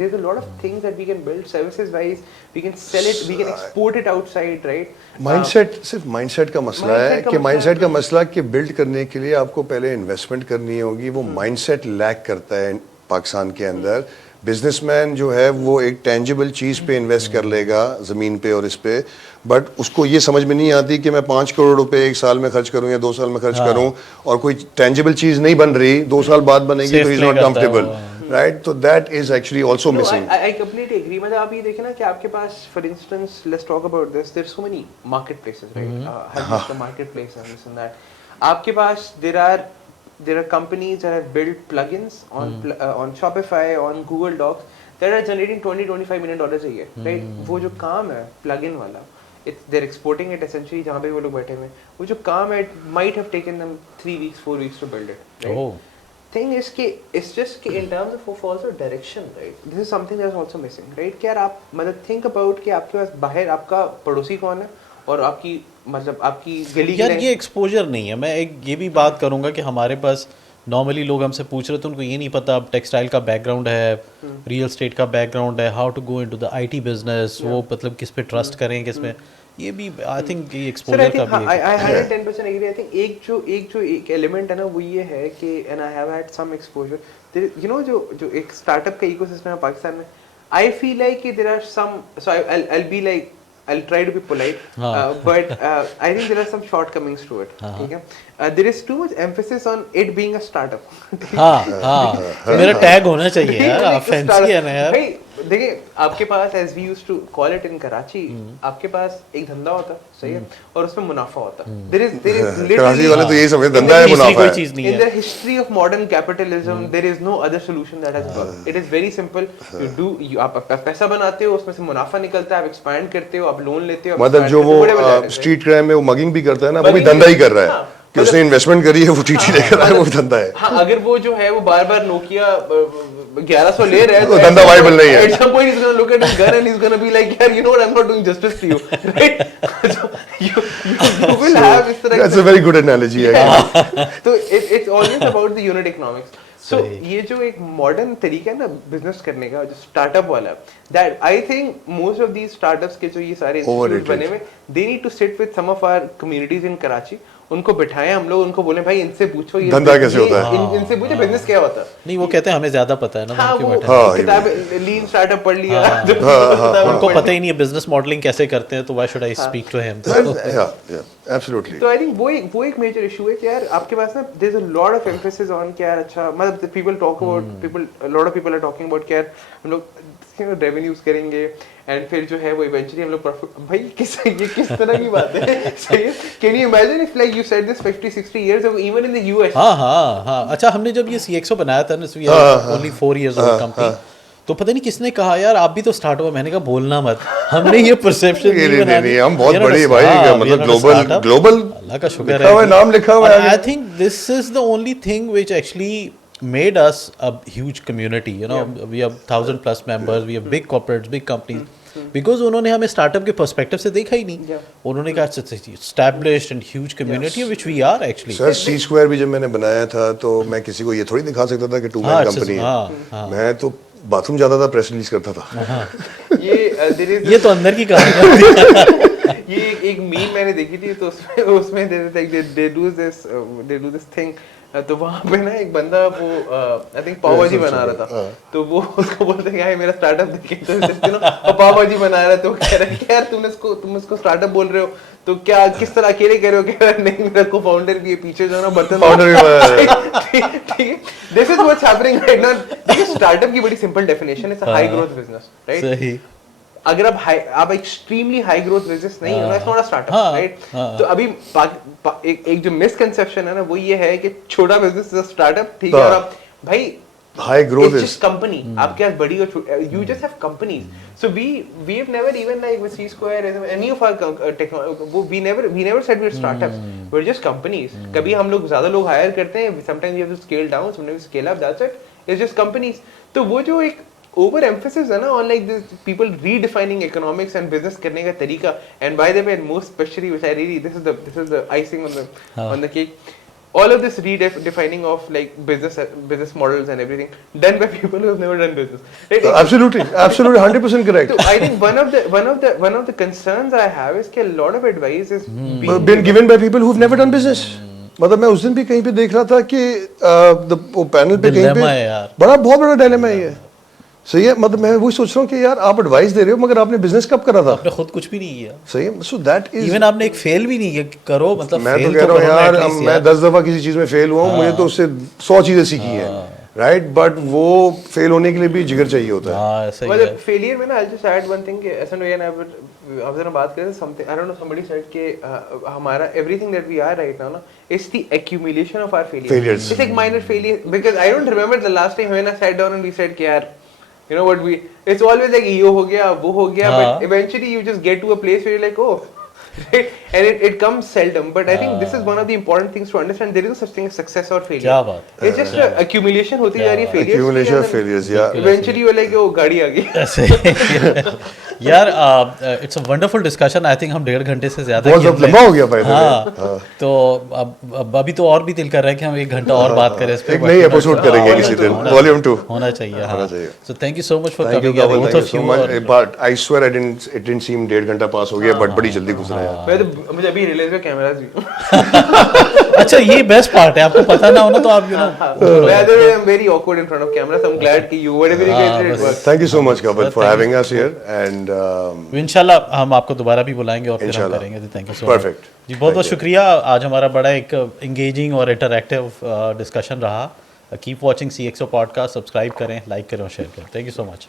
there's a lot of things that we can build services wise. We can sell it, we can export it outside, right? Mindset सिर्फ mindset का मसला है कि mindset का मसला कि build करने के लिए आपको पहले इन्वेस्टमेंट करनी होगी. वो माइंडसेट लैक करता है पाकिस्तान के अंदर. बिजनेसमैन जो है वो एक टेंजिबल चीज़ पे इन्वेस्ट कर लेगा, ज़मीन पे और इस पे, बट उसको ये समझ में नहीं आती कि मैं 5 करोड़ रुपए 1 साल में खर्च करूं या 2 साल में खर्च करूं और कोई टेंजिबल चीज़ नहीं बन रही, 2 साल बाद बनेगी तो इज नॉट कंफर्टेबल, राइट? तो that is actually also missing. I completely agree. मतलब आप ये देखें ना कि आपके पास for instance let's talk about this, there's so many marketplaces, right? How is the marketplace and this and that. आपके पास there are companies that have built plugins on Shopify, on Google Docs that are generating $20-25 million a year, right? वो जो काम है plugin वाला, they're exporting it essentially जहाँ पे वो लोग बैठे हुए हैं. वो जो काम है, it might have taken them 3 weeks, 4 weeks to build it, right? Oh. Thing is कि it's just कि in terms of also direction, right? This is something that's also missing, right? कि यार आप मतलब think about कि आपके पास बाहर आपका पड़ोसी कौन है और आपकी मतलब आपकी गली यार ये एक्सपोजर नहीं है. मैं एक ये भी बात करूंगा कि हमारे पास नॉर्मली लोग हमसे पूछ रहे थे, उनको ये नहीं पता अब टेक्सटाइल का बैकग्राउंड है, रियल स्टेट का बैकग्राउंड है, how to go into the IT business, वो मतलब किस पे ट्रस्ट करें, किस में, ये भी आई थिंक ये एक्सपोजर का भी I 110% agree. I think एक एलिमेंट है ना वो ये है कि and I have had some exposure. You know जो एक स्टार्टअप का इकोसिस्टम है पाकिस्तान में, I feel like there are some, so I'll be like, I'll try to be polite, but I think there are some shortcomings to it. ठीक है, there is too much emphasis on it being a startup. हाँ मेरा tag होना चाहिए यार, आप fancy है ना यार। भाई देखिए, आपके पास as we used to call it in Karachi, आपके पास एक धंधा होता है, सही है, और उसमें मुनाफा होता है। there is literally, कराची वाले तो यही समझ धंधा है, मुनाफा कोई है। चीज नहीं in है। the history of modern capitalism, there is no other solution that has worked. It is very simple. आप पैसा बनाते हो, उसमें से मुनाफा निकलता है, आप एक्सपैंड करते हो, आप लोन लेते हो, मतलब जो वो स्ट्रीट क्राइम में वो मगिंग भी करता है ना, वो भी धंधा ही कर रहा है कि उसने इन्वेस्टमेंट करी है, वो टीटी लेकर आया, वो भी धंधा है। हाँ, अगर वो जो है वो बार-बार नोकिया 1100 ले रहा है तो धंधा वाइबल नहीं है। At some point he's going to look at his gun and he's going to be like, यार, you know what, I'm not doing justice to you, right? So you will have इस तरह। That's a very good analogy. तो it's always about the unit economics. So ये जो एक modern तरीका है ना बिजनेस करने का, जो स्टार्टअप वाला, that I think most of these startups के जो ये सारे इंस्टीट्यूट बने हुए, they need to sit with some of our communities in Karachi, उनको बिठाएं हम लोग, उनको बोले भाई इनको पूछो ये धंधा कैसे होता है, इनसे पूछो बिजनेस क्या होता है। नहीं वो कहते हैं हमें ज्यादा पता है ना, हाँ, वो किताब लीन स्टार्टअप पढ़ लिया, उनको पता ही नहीं है बिजनेस मॉडलिंग कैसे करते हैं, तो why should I speak to him. Absolutely. तो आई थिंक वो एक मेजर इशू है कि यार आपके पास ना there is a lot of emphasis on कि यार अच्छा, मतलब people talk about people, a lot of people are talking about कि यार हम लोग रेवेन्यूज करेंगे एंड फिर जो है वो इवेंचुअली हम लोग प्रॉफिट। भाई ये किस तरह की बात है, सही है? Can you imagine if like you said this 50-60 years ago even in the US. हाँ अच्छा, हमने जब ये CxO बनाया था ना, we are only 4 years old company, तो पता नहीं किसने कहा यार आप भी तो स्टार्ट हुआ, मैंने कहा बोलना मत, हमने ये परसेप्शन नहीं, हम बहुत बड़े भाई, मतलब ग्लोबल अल्लाह का शुक्र है, नाम लिखा हुआ है। I think this is the only thing which actually made us a huge community, you know. We have 1000+ members, we have big corporates, big companies, because उन्होंने हमें स्टार्टअप के पर्सपेक्टिव से देखा ही नहीं, उन्होंने कहा established and huge community which we are actually. Sir CSquare भी जब मैंने बनाया था तो मैं किसी को ये थोड़ी दिखा सकता था कि 2-man कंपनी है, मैं तो बाथरूम जाता था, प्रेस रिलीज करता था। ये तो अंदर की कहानी है। ये एक मीम मैंने देखी थी, तो उसमें they do this thing, तो वहाँ पे ना एक बंदा वो आई थिंक पाव भाजी बना रहा था, तो वो उसको बोलते हैं यार मेरा स्टार्टअप देखे, तो पाव भाजी बना रहा है, तो कह रहा है यार तुम इसको स्टार्टअप बोल रहे हो तो क्या किस तरह अकेले कर रहे हो, कह रहा नहीं मेरा को फाउंडर भी है पीछे जो ना बर्तन फाउंडर भी है। ठीक है, this is what's happening right now. देखिए स्टार्टअप की बड़ी सिंपल डेफिनेशन है, हाई ग्रोथ बिजनेस, राइट? सही। अगर आप एक्सट्रीमली हाई ग्रोथ बिजनेस नहीं हो ना, it's not a startup, right? तो अभी एक जो मिसकंसेप्शन है ना वो ये है कि छोटा बिजनेस इज अ स्टार्टअप, ठीक है, और आप भाई हाई ग्रोथ इज कंपनी, आपके पास बड़ी और you just have companies. So we have never even like with CSquare any of our technology, we never said we are startups, we are just companies. कभी हम लोग ज्यादा लोग हायर करते हैं, sometimes we have to scale down, sometimes scale up, that's it, it's just companies. तो वो जो एक ओवर एम्फेसिस है ना on like this people redefining economics and business करने का तरीका, and bye the way most specially which I really this is the icing on the cake, all of this redefining of like business models and everything done by people who have never done business, right? Absolutely 100% correct. So I think one of the concerns I have is that a lot of advice is been given by people who have never done business. मतलब मैं उस दिन भी कहीं पे देख रहा था कि वो पैनल पे कहीं पे बहुत बड़ा डायलेमा है ये, सही है? मतलब मैं वही सोच रहा हूँ कि यार आप एडवाइस दे रहे हो मगर आपने बिजनेस कब करा था? आपने खुद कुछ भी नहीं किया, सही है? सो दैट इज इवन आपने एक फेल भी नहीं किया, करो मतलब मैं तो कह रहा हूँ यार मैं 10 दफा किसी चीज में फेल हुआ हूँ, मुझे तो उससे 100 चीजें सीखी हैं, राइट? बट वो फेल होने के लिए भी जिगर चाहिए होता है। मतलब फेलियर में ना I just add one thing कि ऐसा नहीं है, अब जरा बात करें something, I don't know, somebody said कि हमारा everything that we are right now ना is the accumulation of our failures. It's like minor failure, because I don't remember the last time when I sat down and we said कि यार you know what, it's always like ये हो गया वो हो गया, but eventually you just get to a place where you're like, oh, right? And it comes seldom, but I think this is one of the important things to understand. There is no such thing as success or failure. क्या बात, it's just an accumulation होती जा रही है failures, accumulation of failures, yeah. Eventually you're like, oh गाड़ी आ गई। यार it's a wonderful discussion. I think हम 1.5 घंटे से ज़्यादा बहुत की हमने- लंबा हो गया भाई। हाँ, तो अब अभी तो और भी दिल कर रहा है कि हम 1 घंटा और बात करें इस पे। एक नई एपिसोड करेंगे किसी दिन, वॉल्यूम 2 होना चाहिए। हाँ, चाहिए। So thank you so much for thank you coming यार, कमल, both thank you of so you। Much. But I swear I didn't, it didn't सीम 1.5 घंटा पास हो गया, बट बड़ी जल्दी गुजरा यार। मैं तो मुझे अभी रियलाइज हुआ कैमरास भी अच्छा, ये बेस्ट पार्ट है, आपको पता ना हो ना तो आप you know I am very awkward in front of cameras. I'm glad कि you whatever you guys did it worked. Thank you so much Kamal for thank you. Having us here and इंशाल्लाह हम आपको दोबारा भी बुलाएंगे और फिर हम इंशाल्लाह। करेंगे। Thank you so Perfect. Much जी, बहुत बहुत Thank you. शुक्रिया। आज हमारा बड़ा एक इंगेजिंग और इंटरैक्टिव डिस्कशन रहा। Keep watching CxO podcast, subscribe करें, लाइक करें और शेयर करें। Thank you so much.